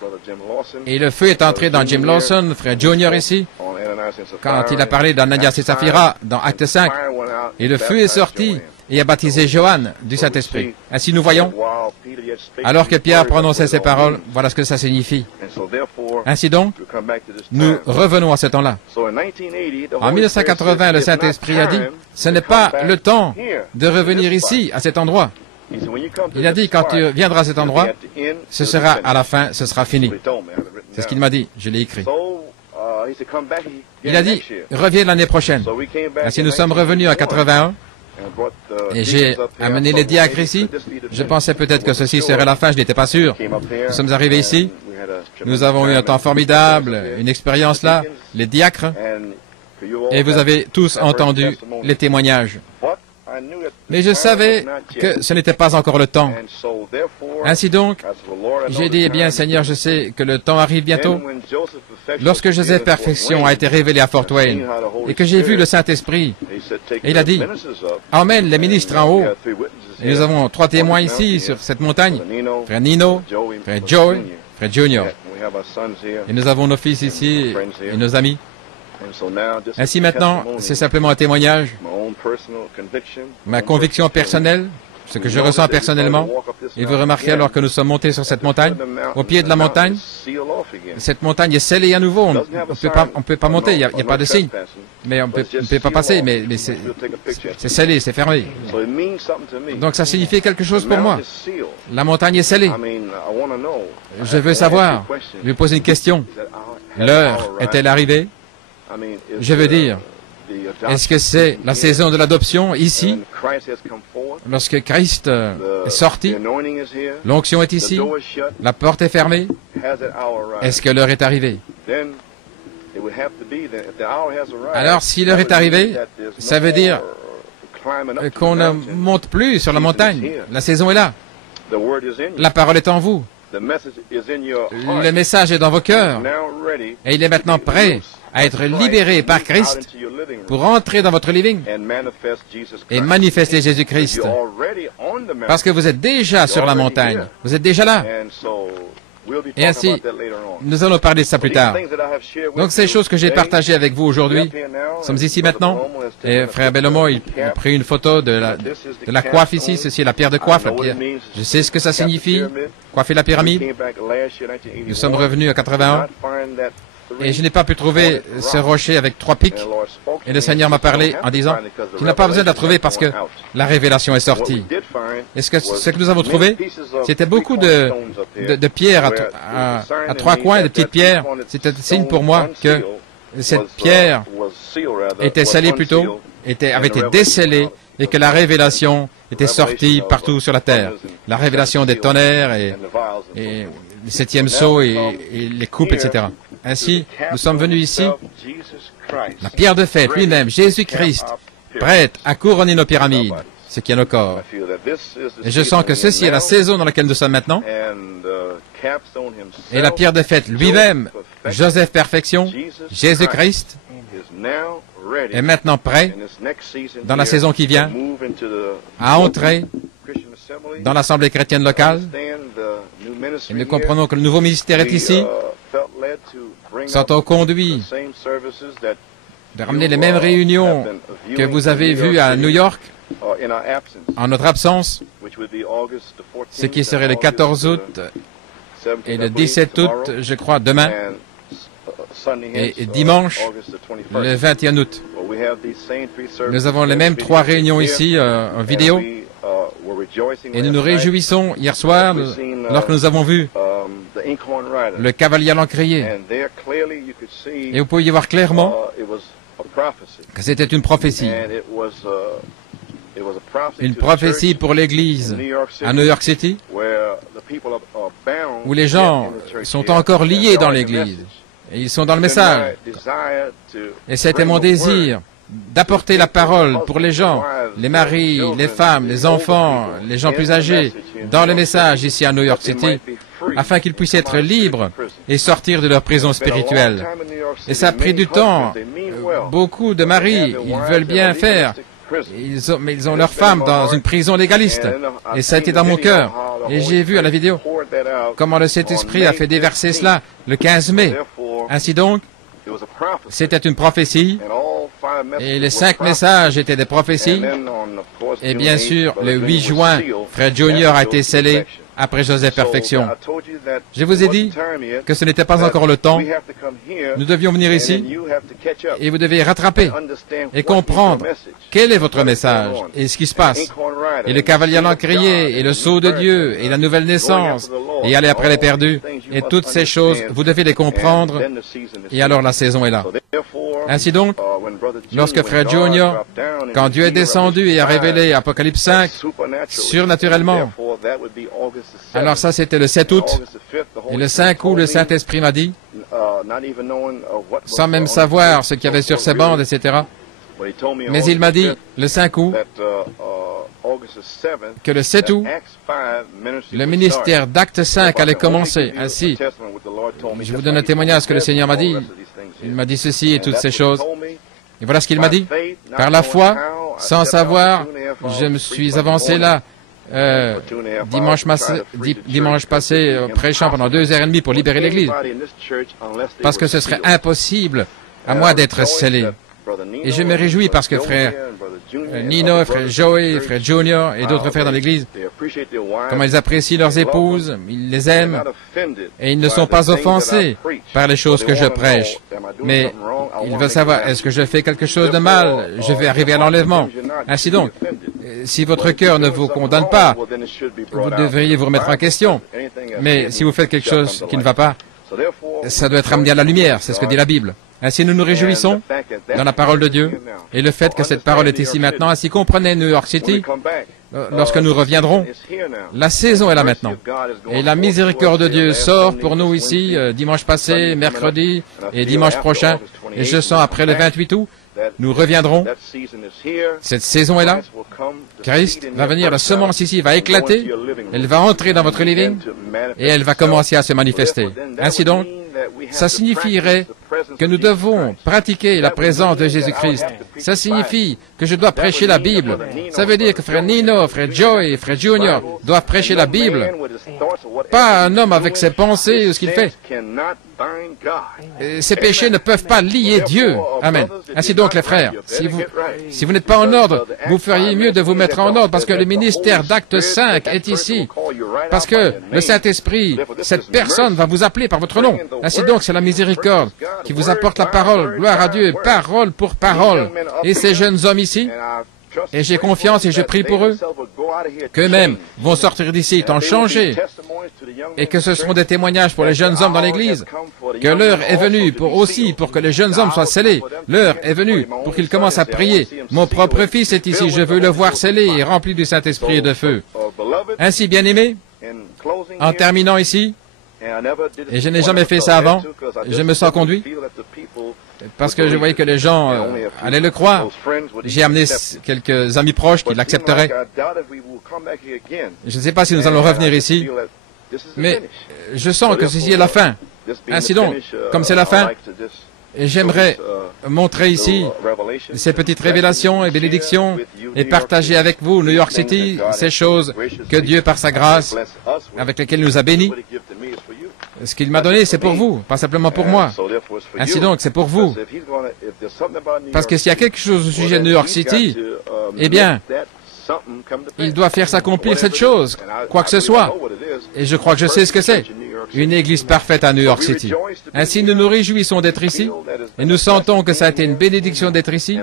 Et le feu est entré dans Jim Lawson, frère Junior ici, quand il a parlé d'Ananias et Saphira dans Acte 5. Et le feu est sorti et a baptisé Johann du Saint-Esprit. Ainsi nous voyons, alors que Pierre prononçait ces paroles, voilà ce que ça signifie. Ainsi donc, nous revenons à ce temps-là. En 1980, le Saint-Esprit a dit, ce n'est pas le temps de revenir ici, à cet endroit. Il a dit, quand tu viendras à cet endroit, ce sera à la fin, ce sera fini. C'est ce qu'il m'a dit, je l'ai écrit. Il a dit, reviens l'année prochaine. Ainsi nous sommes revenus à 81. Et j'ai amené les diacres ici. Je pensais peut-être que ceci serait la fin, je n'étais pas sûr. Nous sommes arrivés ici. Nous avons eu un temps formidable, une expérience là, les diacres. Et vous avez tous entendu les témoignages. Mais je savais que ce n'était pas encore le temps. Ainsi donc, j'ai dit, eh bien Seigneur, je sais que le temps arrive bientôt. Lorsque Joseph Perfection a été révélé à Fort Wayne et que j'ai vu le Saint-Esprit, et il a dit, emmène les ministres en haut. Et nous avons 3 témoins ici sur cette montagne, frère Nino, frère Joey, frère Junior. Et nous avons nos fils ici et nos amis. Ainsi maintenant, c'est simplement un témoignage, ma conviction personnelle, ce que je ressens personnellement. Et vous remarquez alors que nous sommes montés sur cette montagne, au pied de la montagne, cette montagne est scellée à nouveau, on ne peut pas monter, il n'y a pas de signe, mais on ne peut pas passer, mais c'est scellé, c'est fermé. Donc ça signifie quelque chose pour moi. La montagne est scellée. Je veux savoir, je vais poser une question. L'heure est-elle arrivée? Je veux dire, est-ce que c'est la saison de l'adoption ici, lorsque Christ est sorti, l'onction est ici, la porte est fermée, est-ce que l'heure est arrivée? Alors si l'heure est arrivée, ça veut dire qu'on ne monte plus sur la montagne, la saison est là, la parole est en vous, le message est dans vos cœurs, et il est maintenant prêt à être libérés par Christ pour entrer dans votre living et manifester Jésus-Christ. Parce que vous êtes déjà sur la montagne. Vous êtes déjà là. Et ainsi, nous allons parler de ça plus tard. Donc, ces choses que j'ai partagées avec vous aujourd'hui, nous sommes ici maintenant. Et frère Bellomo, il a pris une photo de la coiffe ici. Ceci est la pierre de coiffe. La pierre. Je sais ce que ça signifie, coiffer la pyramide. Nous sommes revenus à 81. Et je n'ai pas pu trouver ce rocher avec 3 pics. Et le Seigneur m'a parlé en disant, tu n'as pas besoin de la trouver parce que la révélation est sortie. Et ce que nous avons trouvé, c'était beaucoup de pierres à 3 coins, de petites pierres. C'était un signe pour moi que cette pierre était scellée plutôt, avait été décellée et que la révélation était sortie partout sur la terre. La révélation des tonnerres et le 7e sceau et les coupes, etc. Ainsi, nous sommes venus ici, la pierre de fête lui-même, Jésus-Christ, prête à couronner nos pyramides, ce qui est nos corps. Et je sens que ceci est la saison dans laquelle nous sommes maintenant. Et la pierre de fête lui-même, Joseph Perfection, Jésus-Christ, est maintenant prêt, dans la saison qui vient, à entrer dans l'Assemblée chrétienne locale. Et nous comprenons que le nouveau ministère est ici. Sont au conduit de ramener les mêmes réunions que vous avez vues à New York en notre absence, ce qui serait le 14 août et le 17 août, je crois, demain, et dimanche, le 21 août. Nous avons les mêmes 3 réunions ici en vidéo, et nous nous réjouissons hier soir lorsque nous avons vu le cavalier à l'encrier. Et vous pouviez voir clairement que c'était une prophétie. Une prophétie pour l'Église à New York City, où les gens sont encore liés dans l'Église. Et ils sont dans le message. Et c'était mon désir d'apporter la parole pour les gens, les maris, les femmes, les enfants, les gens plus âgés, dans le message ici à New York City, afin qu'ils puissent être libres et sortir de leur prison spirituelle. Et ça a pris du temps. Beaucoup de maris, ils veulent bien faire, mais ils ont leur femme dans une prison légaliste. Et ça a été dans mon cœur. Et j'ai vu à la vidéo comment le Saint-Esprit a fait déverser cela le 15 mai. Ainsi donc, c'était une prophétie. Et les 5 messages étaient des prophéties. Et bien sûr, le 8 juin, Frère Junior a été scellé après Joseph Perfection. Je vous ai dit que ce n'était pas encore le temps. Nous devions venir ici et vous devez rattraper et comprendre quel est votre message et ce qui se passe. Et le cavalier à l'encrier et le sceau de Dieu et la nouvelle naissance et aller après les perdus et toutes ces choses, vous devez les comprendre et alors la saison est là. Ainsi donc, lorsque Frère Junior, quand Dieu est descendu et a révélé Apocalypse 5, surnaturellement, alors ça c'était le 7 août, et le 5 août, le Saint-Esprit m'a dit, sans même savoir ce qu'il y avait sur ces bandes, etc., mais il m'a dit, le 5 août, que le 7 août, le ministère d'Acte 5 allait commencer. Ainsi, je vous donne un témoignage que le Seigneur m'a dit. Il m'a dit ceci et toutes ces choses. Et voilà ce qu'il m'a dit. Par la foi, sans savoir, je me suis avancé là, dimanche passé, prêchant pendant 2h30 pour libérer l'Église. Parce que ce serait impossible à moi d'être scellé. Et je me réjouis parce que frère Nino, frère Joey, frère Junior et d'autres frères dans l'Église, comment ils apprécient leurs épouses, ils les aiment, et ils ne sont pas offensés par les choses que je prêche. Mais ils veulent savoir, est-ce que je fais quelque chose de mal? Je vais arriver à l'enlèvement. Ainsi donc, si votre cœur ne vous condamne pas, vous devriez vous remettre en question. Mais si vous faites quelque chose qui ne va pas, ça doit être amené à la lumière, c'est ce que dit la Bible. Ainsi, nous nous réjouissons dans la parole de Dieu et le fait que cette parole est ici maintenant. Ainsi, comprenez New York City, lorsque nous reviendrons, la saison est là maintenant. Et la miséricorde de Dieu sort pour nous ici, dimanche passé, mercredi et dimanche prochain. Et je sens après le 28 août, nous reviendrons. Cette saison est là. Christ va venir, la semence ici va éclater, elle va entrer dans votre living et elle va commencer à se manifester. Ainsi donc, ça signifierait que nous devons pratiquer la présence de Jésus-Christ. Ça signifie que je dois prêcher la Bible. Ça veut dire que frère Nino, frère Joey, frère Junior doivent prêcher la Bible. Pas un homme avec ses pensées ou ce qu'il fait. Ces péchés ne peuvent pas lier Dieu. Amen. Ainsi donc, les frères, si vous n'êtes pas en ordre, vous feriez mieux de vous mettre en ordre parce que le ministère d'Acte 5 est ici. Parce que le Saint-Esprit, cette personne va vous appeler par votre nom. Ainsi donc, c'est la miséricorde qui vous apporte la parole. Gloire à Dieu, parole pour parole. Et ces jeunes hommes ici, et j'ai confiance et je prie pour eux, qu'eux-mêmes vont sortir d'ici étant changés, et que ce seront des témoignages pour les jeunes hommes dans l'Église, que l'heure est venue pour que les jeunes hommes soient scellés. L'heure est venue pour qu'ils commencent à prier. Mon propre fils est ici, je veux le voir scellé et rempli du Saint-Esprit et de feu. Ainsi, bien-aimés, en terminant ici, et je n'ai jamais fait ça avant, je me sens conduit, parce que je voyais que les gens allaient le croire. J'ai amené quelques amis proches qui l'accepteraient. Je ne sais pas si nous allons revenir ici, mais je sens que ceci est la fin. Ainsi donc, comme c'est la fin, j'aimerais montrer ici ces petites révélations et bénédictions et partager avec vous, New York City, ces choses que Dieu, par sa grâce, avec lesquelles il nous a bénis. Ce qu'il m'a donné, c'est pour vous, pas simplement pour moi. Ainsi donc, c'est pour vous. Parce que s'il y a quelque chose au sujet de New York City, eh bien, il doit faire s'accomplir cette chose, quoi que ce soit. Et je crois que je sais ce que c'est. Une église parfaite à New York City. Ainsi, nous nous réjouissons d'être ici, et nous sentons que ça a été une bénédiction d'être ici,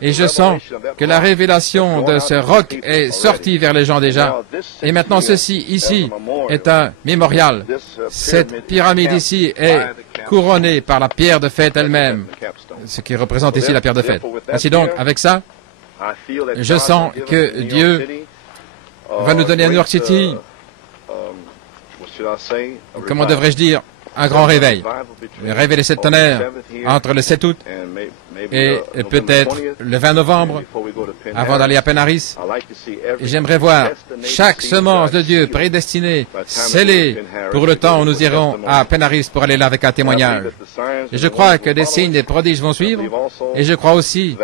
et je sens que la révélation de ce roc est sortie vers les gens déjà. Et maintenant, ceci, ici, est un mémorial. Cette pyramide ici est couronnée par la pierre de fête elle-même, ce qui représente ici la pierre de fête. Ainsi donc, avec ça, je sens que Dieu va nous donner à New York City, comment devrais-je dire, un grand réveil. Le réveil des sept tonnerres entre le 7 août et peut-être le 20 novembre, avant d'aller à Penaris. J'aimerais voir chaque semence de Dieu prédestinée, scellée, pour le temps où nous irons à Penaris pour aller là avec un témoignage. Et je crois que des signes, des prodiges vont suivre, et je crois aussi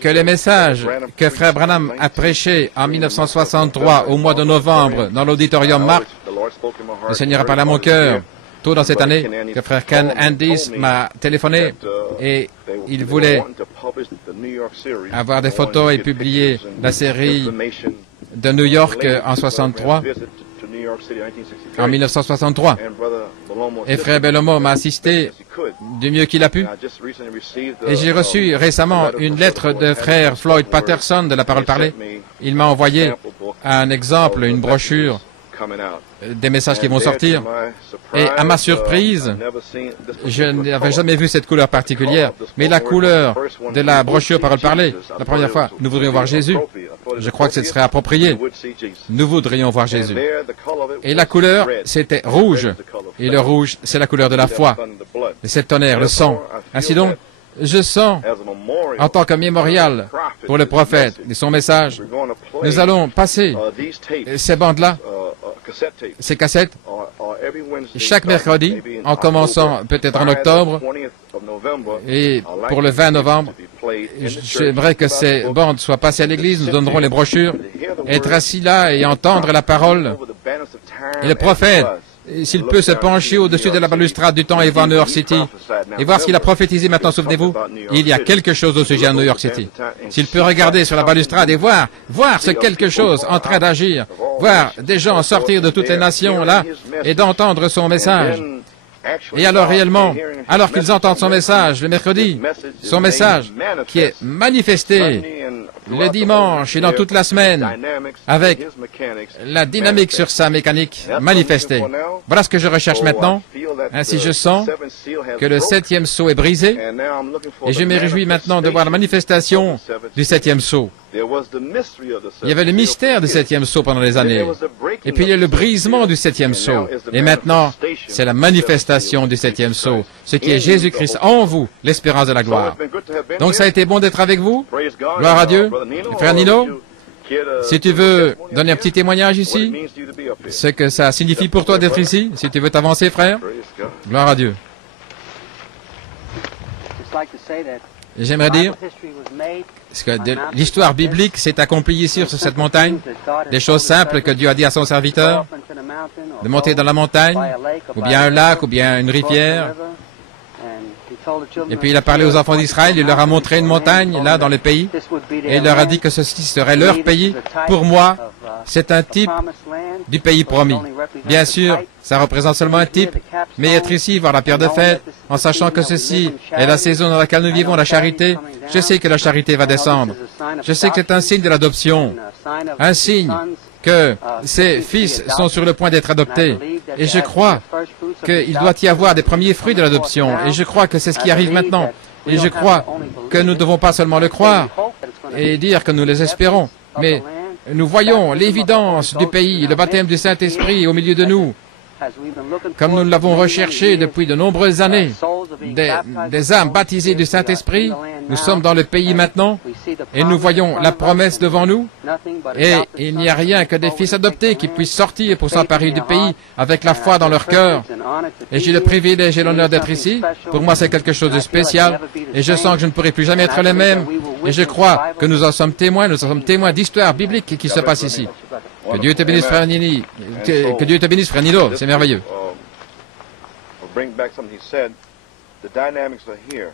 que les messages que Frère Branham a prêchés en 1963 au mois de novembre dans l'auditorium Mark, le Seigneur a parlé à mon cœur tôt dans cette année, que Frère Ken Andis m'a téléphoné et il voulait avoir des photos et publier la série de New York en 1963. Et Frère Bellomo m'a assisté du mieux qu'il a pu. Et j'ai reçu récemment une lettre de Frère Floyd Patterson de la Parole Parlée. Il m'a envoyé un exemple, une brochure des messages qui vont sortir. Et à ma surprise, je n'avais jamais vu cette couleur particulière, mais la couleur de la brochure Parole Parlée, la première fois, nous voudrions voir Jésus. Je crois que ce serait approprié. Nous voudrions voir Jésus. Et la couleur, c'était rouge. Et le rouge, c'est la couleur de la foi. Les sept tonnerres, le sang. Ainsi donc, je sens, en tant que mémorial pour le prophète et son message, nous allons passer ces bandes-là, ces cassettes, chaque mercredi, en commençant peut-être en octobre, et pour le 20 novembre, j'aimerais que ces bandes soient passées à l'église, nous donnerons les brochures, être assis là et entendre la parole. Et le prophète, s'il peut se pencher au-dessus de la balustrade du temps et voir New York City, et voir ce qu'il a prophétisé maintenant, souvenez-vous, il y a quelque chose au sujet de New York City. S'il peut regarder sur la balustrade et voir ce quelque chose en train d'agir, voir des gens sortir de toutes les nations là, et d'entendre son message. Et alors réellement, alors qu'ils entendent son message le mercredi, son message qui est manifesté le dimanche et dans toute la semaine, avec la dynamique sur sa mécanique manifestée. Voilà ce que je recherche maintenant. Ainsi, je sens que le septième sceau est brisé, et je me réjouis maintenant de voir la manifestation du septième sceau. Il y avait le mystère du septième sceau pendant les années, et puis il y a le brisement du septième sceau, et maintenant, c'est la manifestation du septième sceau, ce qui est Jésus-Christ en vous, l'espérance de la gloire. Donc ça a été bon d'être avec vous. Gloire à Dieu. Frère Nino, si tu veux donner un petit témoignage ici, ce que ça signifie pour toi d'être ici, si tu veux t'avancer, frère, gloire à Dieu. J'aimerais dire que l'histoire biblique s'est accomplie ici sur cette montagne, des choses simples que Dieu a dit à son serviteur, de monter dans la montagne, ou bien un lac, ou bien une rivière. Et puis il a parlé aux enfants d'Israël, il leur a montré une montagne, là, dans le pays, et il leur a dit que ceci serait leur pays. Pour moi, c'est un type du pays promis. Bien sûr, ça représente seulement un type, mais être ici, voir la pierre de fête, en sachant que ceci est la saison dans laquelle nous vivons, la charité, je sais que la charité va descendre. Je sais que c'est un signe de l'adoption, un signe que ces fils sont sur le point d'être adoptés. Et je crois qu'il doit y avoir des premiers fruits de l'adoption. Et je crois que c'est ce qui arrive maintenant. Et je crois que nous ne devons pas seulement le croire et dire que nous les espérons, mais nous voyons l'évidence du pays, le baptême du Saint-Esprit au milieu de nous, comme nous l'avons recherché depuis de nombreuses années, des âmes baptisées du Saint-Esprit. Nous sommes dans le pays maintenant et nous voyons la promesse devant nous. Et il n'y a rien que des fils adoptés qui puissent sortir pour s'emparer du pays avec la foi dans leur cœur. Et j'ai le privilège et l'honneur d'être ici. Pour moi, c'est quelque chose de spécial. Et je sens que je ne pourrai plus jamais être le même. Et je crois que nous en sommes témoins. Nous sommes témoins d'histoires bibliques qui se passent ici. Que Dieu te bénisse, frère Nini. Que Dieu te bénisse, frère Nilo. C'est merveilleux.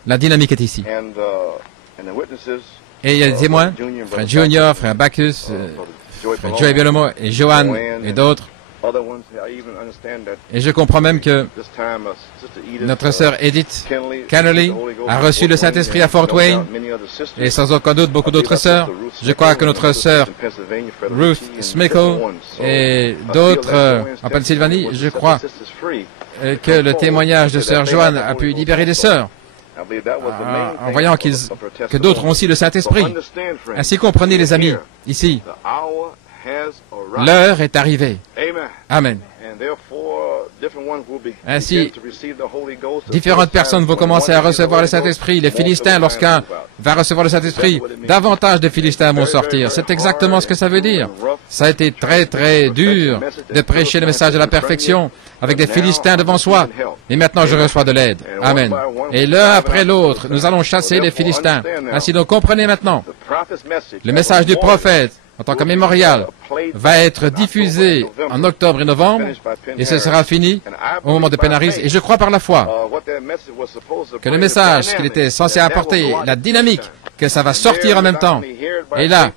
La dynamique est ici. Et il y a des témoins, frère Junior, frère Bacchus, frère Joey Biolomo et Johan et d'autres. Et je comprends même que notre sœur Edith Kennelly a reçu le Saint-Esprit à Fort Wayne, et sans aucun doute beaucoup d'autres sœurs. Je crois que notre sœur Ruth Smickle et d'autres en Pennsylvanie, je crois que le témoignage de sœur Joanne a pu libérer des sœurs, en voyant que d'autres ont aussi le Saint-Esprit. Ainsi comprenez les amis, ici, l'heure est arrivée. Amen. Ainsi, différentes personnes vont commencer à recevoir le Saint-Esprit. Les Philistins, lorsqu'un va recevoir le Saint-Esprit, davantage de Philistins vont sortir. C'est exactement ce que ça veut dire. Ça a été très, très dur de prêcher le message de la perfection avec des Philistins devant soi. Et maintenant, je reçois de l'aide. Amen. Et l'un après l'autre, nous allons chasser les Philistins. Ainsi, donc, comprenez maintenant, le message du prophète, en tant que mémorial, va être diffusé en octobre et novembre, et ce sera fini au moment de Penaris. Et je crois par la foi que le message qu'il était censé apporter, la dynamique, que ça va sortir en même temps. Et là,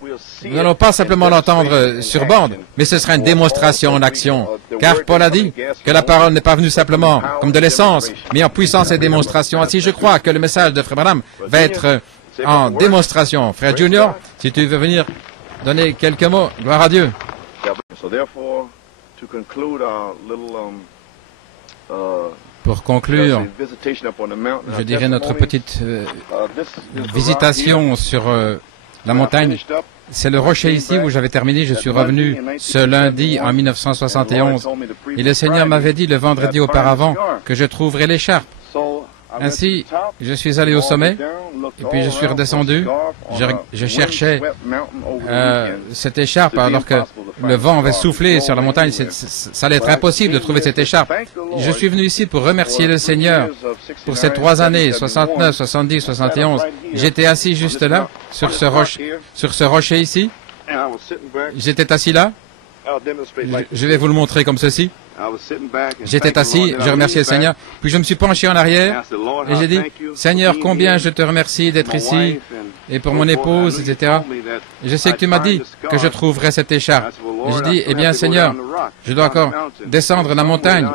nous n'allons pas simplement l'entendre sur bande, mais ce sera une démonstration en action. Car Paul a dit que la parole n'est pas venue simplement comme de l'essence, mais en puissance et démonstration. Ainsi, je crois que le message de Frère Branham va être en démonstration. Frère Junior, si tu veux venir donner quelques mots, gloire à Dieu. Pour conclure, je dirais notre petite visitation sur la montagne. C'est le rocher ici où j'avais terminé. Je suis revenu ce lundi en 1971. Et le Seigneur m'avait dit le vendredi auparavant que je trouverais l'écharpe. Ainsi, je suis allé au sommet, et puis je suis redescendu. Je cherchais cette écharpe, alors que le vent avait soufflé sur la montagne. Ça allait être impossible de trouver cette écharpe. Je suis venu ici pour remercier le Seigneur pour ces 3 années, 69, 70, 71. J'étais assis juste là, sur ce rocher ici. J'étais assis là. Je vais vous le montrer comme ceci. J'étais assis, je remerciais le Seigneur, puis je me suis penché en arrière et j'ai dit, Seigneur, combien je te remercie d'être ici et pour mon épouse, etc. Et je sais que tu m'as dit que je trouverais cette écharpe. Et j'ai dit, eh bien Seigneur, je dois encore descendre la montagne,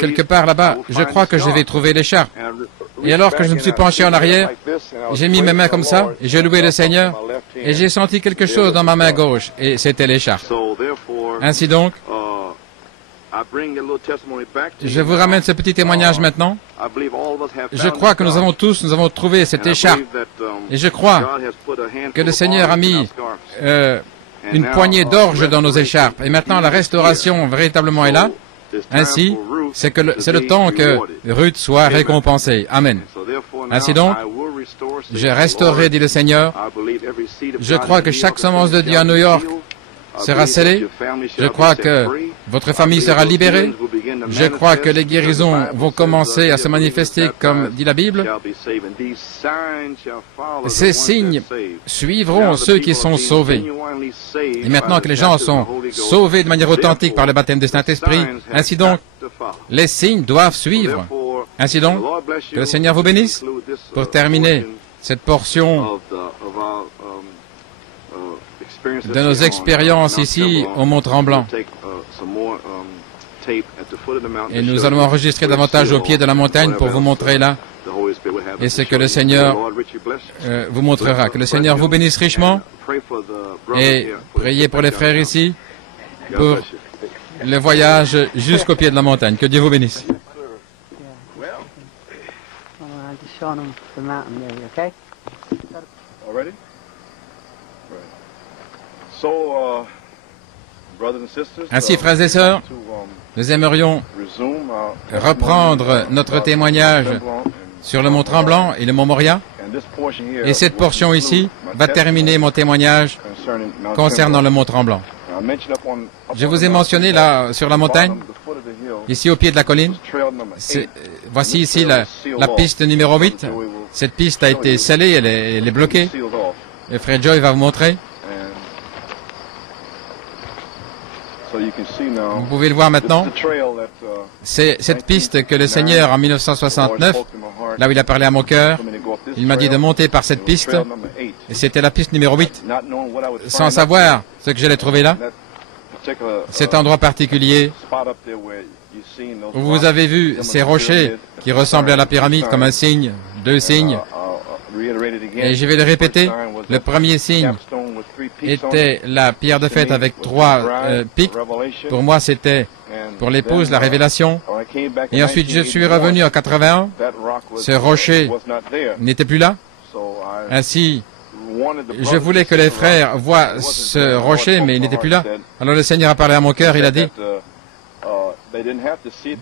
quelque part là-bas, je crois que je vais trouver l'écharpe. Et alors que je me suis penché en arrière, j'ai mis mes mains comme ça, et j'ai loué le Seigneur, et j'ai senti quelque chose dans ma main gauche, et c'était l'écharpe. Ainsi donc, je vous ramène ce petit témoignage maintenant. Je crois que nous avons trouvé cette écharpe. Et je crois que le Seigneur a mis une poignée d'orge dans nos écharpes. Et maintenant, la restauration véritablement est là. Ainsi, c'est le temps que Ruth soit récompensée. Amen. Ainsi donc, je restaurerai, dit le Seigneur. Je crois que chaque semence de Dieu à New York sera scellée. Je crois que votre famille sera libérée. Je crois que les guérisons vont commencer à se manifester comme dit la Bible. Ces signes suivront ceux qui sont sauvés. Et maintenant que les gens sont sauvés de manière authentique par le baptême du Saint-Esprit, ainsi donc, les signes doivent suivre. Ainsi donc, que le Seigneur vous bénisse. Pour terminer cette portion de nos expériences ici au Mont-Tremblant. Et nous allons enregistrer davantage au pied de la montagne pour vous montrer là et ce que le Seigneur vous montrera. Que le Seigneur vous bénisse richement et priez pour les frères ici pour le voyage jusqu'au pied de la montagne. Que Dieu vous bénisse. Ainsi, frères et sœurs, nous aimerions reprendre notre témoignage sur le Mont Tremblant et le Mont Moria. Et cette portion ici va terminer mon témoignage concernant le Mont Tremblant. Je vous ai mentionné là, sur la montagne, ici au pied de la colline. Voici ici la piste numéro 8. Cette piste a été scellée, elle est bloquée. Et Frère Joy va vous montrer. Vous pouvez le voir maintenant. C'est cette piste que le Seigneur, en 1969, là où il a parlé à mon cœur, il m'a dit de monter par cette piste. Et c'était la piste numéro 8. Sans savoir ce que j'allais trouver là. Cet endroit particulier où vous avez vu ces rochers qui ressemblaient à la pyramide comme un signe, deux signes. Et je vais le répéter. Le premier signe était la pierre de fête avec 3 pics. Pour moi, c'était pour l'épouse, la révélation. Et ensuite, je suis revenu en 81. Ce rocher n'était plus là. Ainsi, je voulais que les frères voient ce rocher, mais il n'était plus là. Alors le Seigneur a parlé à mon cœur, il a dit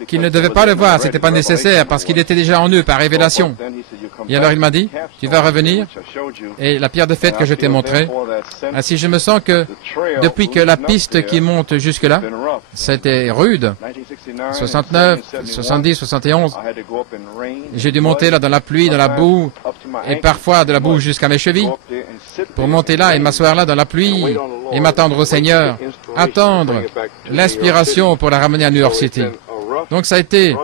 qu'ils ne devaient pas le voir, c'était pas nécessaire, parce qu'il était déjà en eux par révélation. Et alors il m'a dit, tu vas revenir, et la pierre de fête que je t'ai montrée, ainsi je me sens que, depuis que la piste qui monte jusque-là, c'était rude, 69, 70, 71, j'ai dû monter là dans la pluie, dans la boue, et parfois de la boue jusqu'à mes chevilles, pour monter là et m'asseoir là dans la pluie, et m'attendre au Seigneur, attendre l'inspiration pour la ramener à New York City. Donc ça a été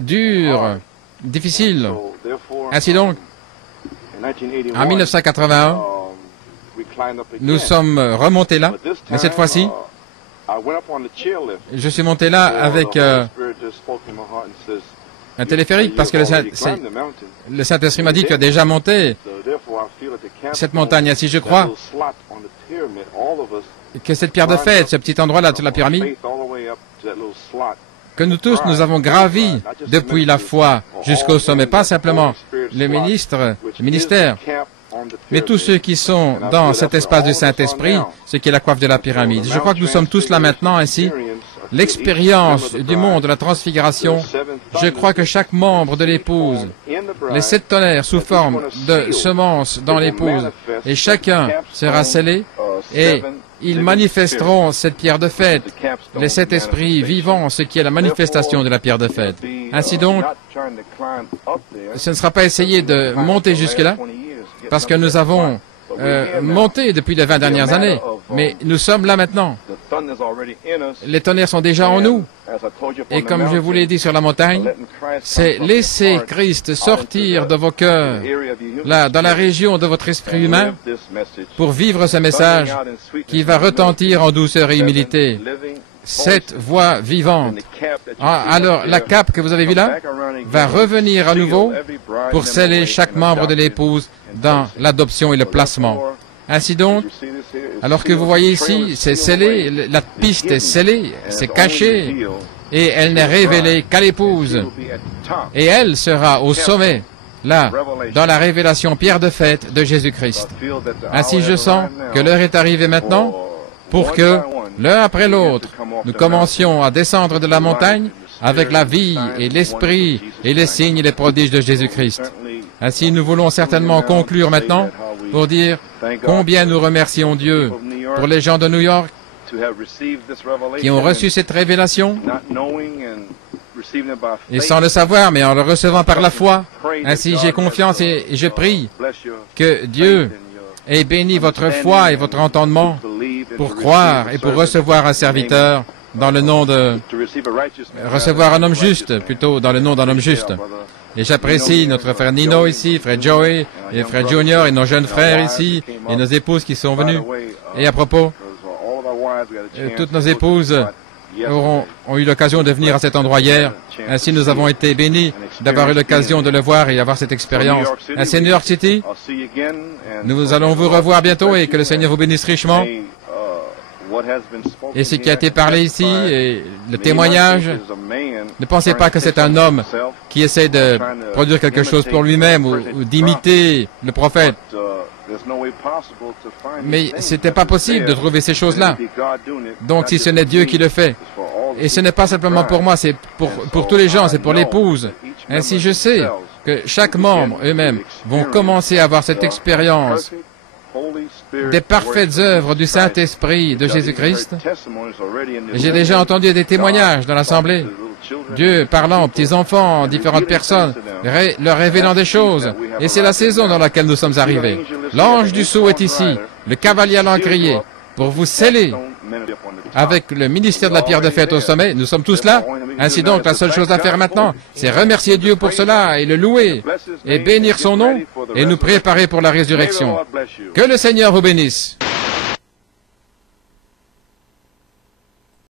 dur, difficile. Ainsi donc, en 1981, nous sommes remontés là, mais cette fois-ci, je suis monté là avec un téléphérique parce que le Saint-Esprit m'a dit qu'il a déjà monté cette montagne. Ainsi, je crois que cette pierre de fête, ce petit endroit-là sur la pyramide, que nous tous, nous avons gravi depuis la foi jusqu'au sommet, pas simplement le ministère, mais tous ceux qui sont dans cet espace du Saint-Esprit, ce qui est la coiffe de la pyramide. Je crois que nous sommes tous là maintenant, ainsi. L'expérience du monde de la transfiguration, je crois que chaque membre de l'épouse, les 7 tonnerres sous forme de semences dans l'épouse, et chacun sera scellé, et ils manifesteront cette pierre de fête, les 7 esprits vivants, ce qui est la manifestation de la pierre de fête. Ainsi donc, ce ne sera pas essayer de monter jusque-là, parce que nous avons monté depuis les 20 dernières années, mais nous sommes là maintenant. Les tonnerres sont déjà en nous. Et comme je vous l'ai dit sur la montagne, c'est laisser Christ sortir de vos cœurs, là, dans la région de votre esprit humain, pour vivre ce message qui va retentir en douceur et humilité. Cette voix vivante. Alors, la cape que vous avez vue là va revenir à nouveau pour sceller chaque membre de l'épouse dans l'adoption et le placement. Ainsi donc, alors que vous voyez ici, c'est scellé, la piste est scellée, c'est caché, et elle n'est révélée qu'à l'épouse. Et elle sera au sommet, là, dans la révélation pierre de fête de Jésus-Christ. Ainsi, je sens que l'heure est arrivée maintenant pour que, l'un après l'autre, nous commencions à descendre de la montagne avec la vie et l'esprit et les signes et les prodiges de Jésus-Christ. Ainsi, nous voulons certainement conclure maintenant pour dire combien nous remercions Dieu pour les gens de New York qui ont reçu cette révélation et sans le savoir, mais en le recevant par la foi. Ainsi, j'ai confiance et je prie que Dieu ait béni votre foi et votre entendement pour croire et pour recevoir un serviteur dans le nom de... recevoir un homme juste, plutôt dans le nom d'un homme juste. Et j'apprécie notre frère Nino ici, frère Joey, et frère Junior, et nos jeunes frères ici, et nos épouses qui sont venus. Et à propos, toutes nos épouses ont eu l'occasion de venir à cet endroit hier. Ainsi, nous avons été bénis d'avoir eu l'occasion de le voir et d'avoir cette expérience. Ainsi, New York City, nous allons vous revoir bientôt et que le Seigneur vous bénisse richement. Et ce qui a été parlé ici, et le témoignage, ne pensez pas que c'est un homme qui essaie de produire quelque chose pour lui-même ou d'imiter le prophète. Mais c'était pas possible de trouver ces choses-là. Donc si ce n'est Dieu qui le fait, et ce n'est pas simplement pour moi, c'est pour tous les gens, c'est pour l'épouse. Ainsi je sais que chaque membre eux-mêmes vont commencer à avoir cette expérience des parfaites œuvres du Saint-Esprit de Jésus-Christ. J'ai déjà entendu des témoignages dans l'Assemblée. Dieu parlant aux petits-enfants, différentes personnes, leur révélant des choses. Et c'est la saison dans laquelle nous sommes arrivés. L'ange du sceau est ici, le cavalier à l'encrier, pour vous sceller avec le ministère de la pierre de fête au sommet. Nous sommes tous là. Ainsi donc, la seule chose à faire maintenant, c'est remercier Dieu pour cela et le louer et bénir son nom et nous préparer pour la résurrection. Que le Seigneur vous bénisse.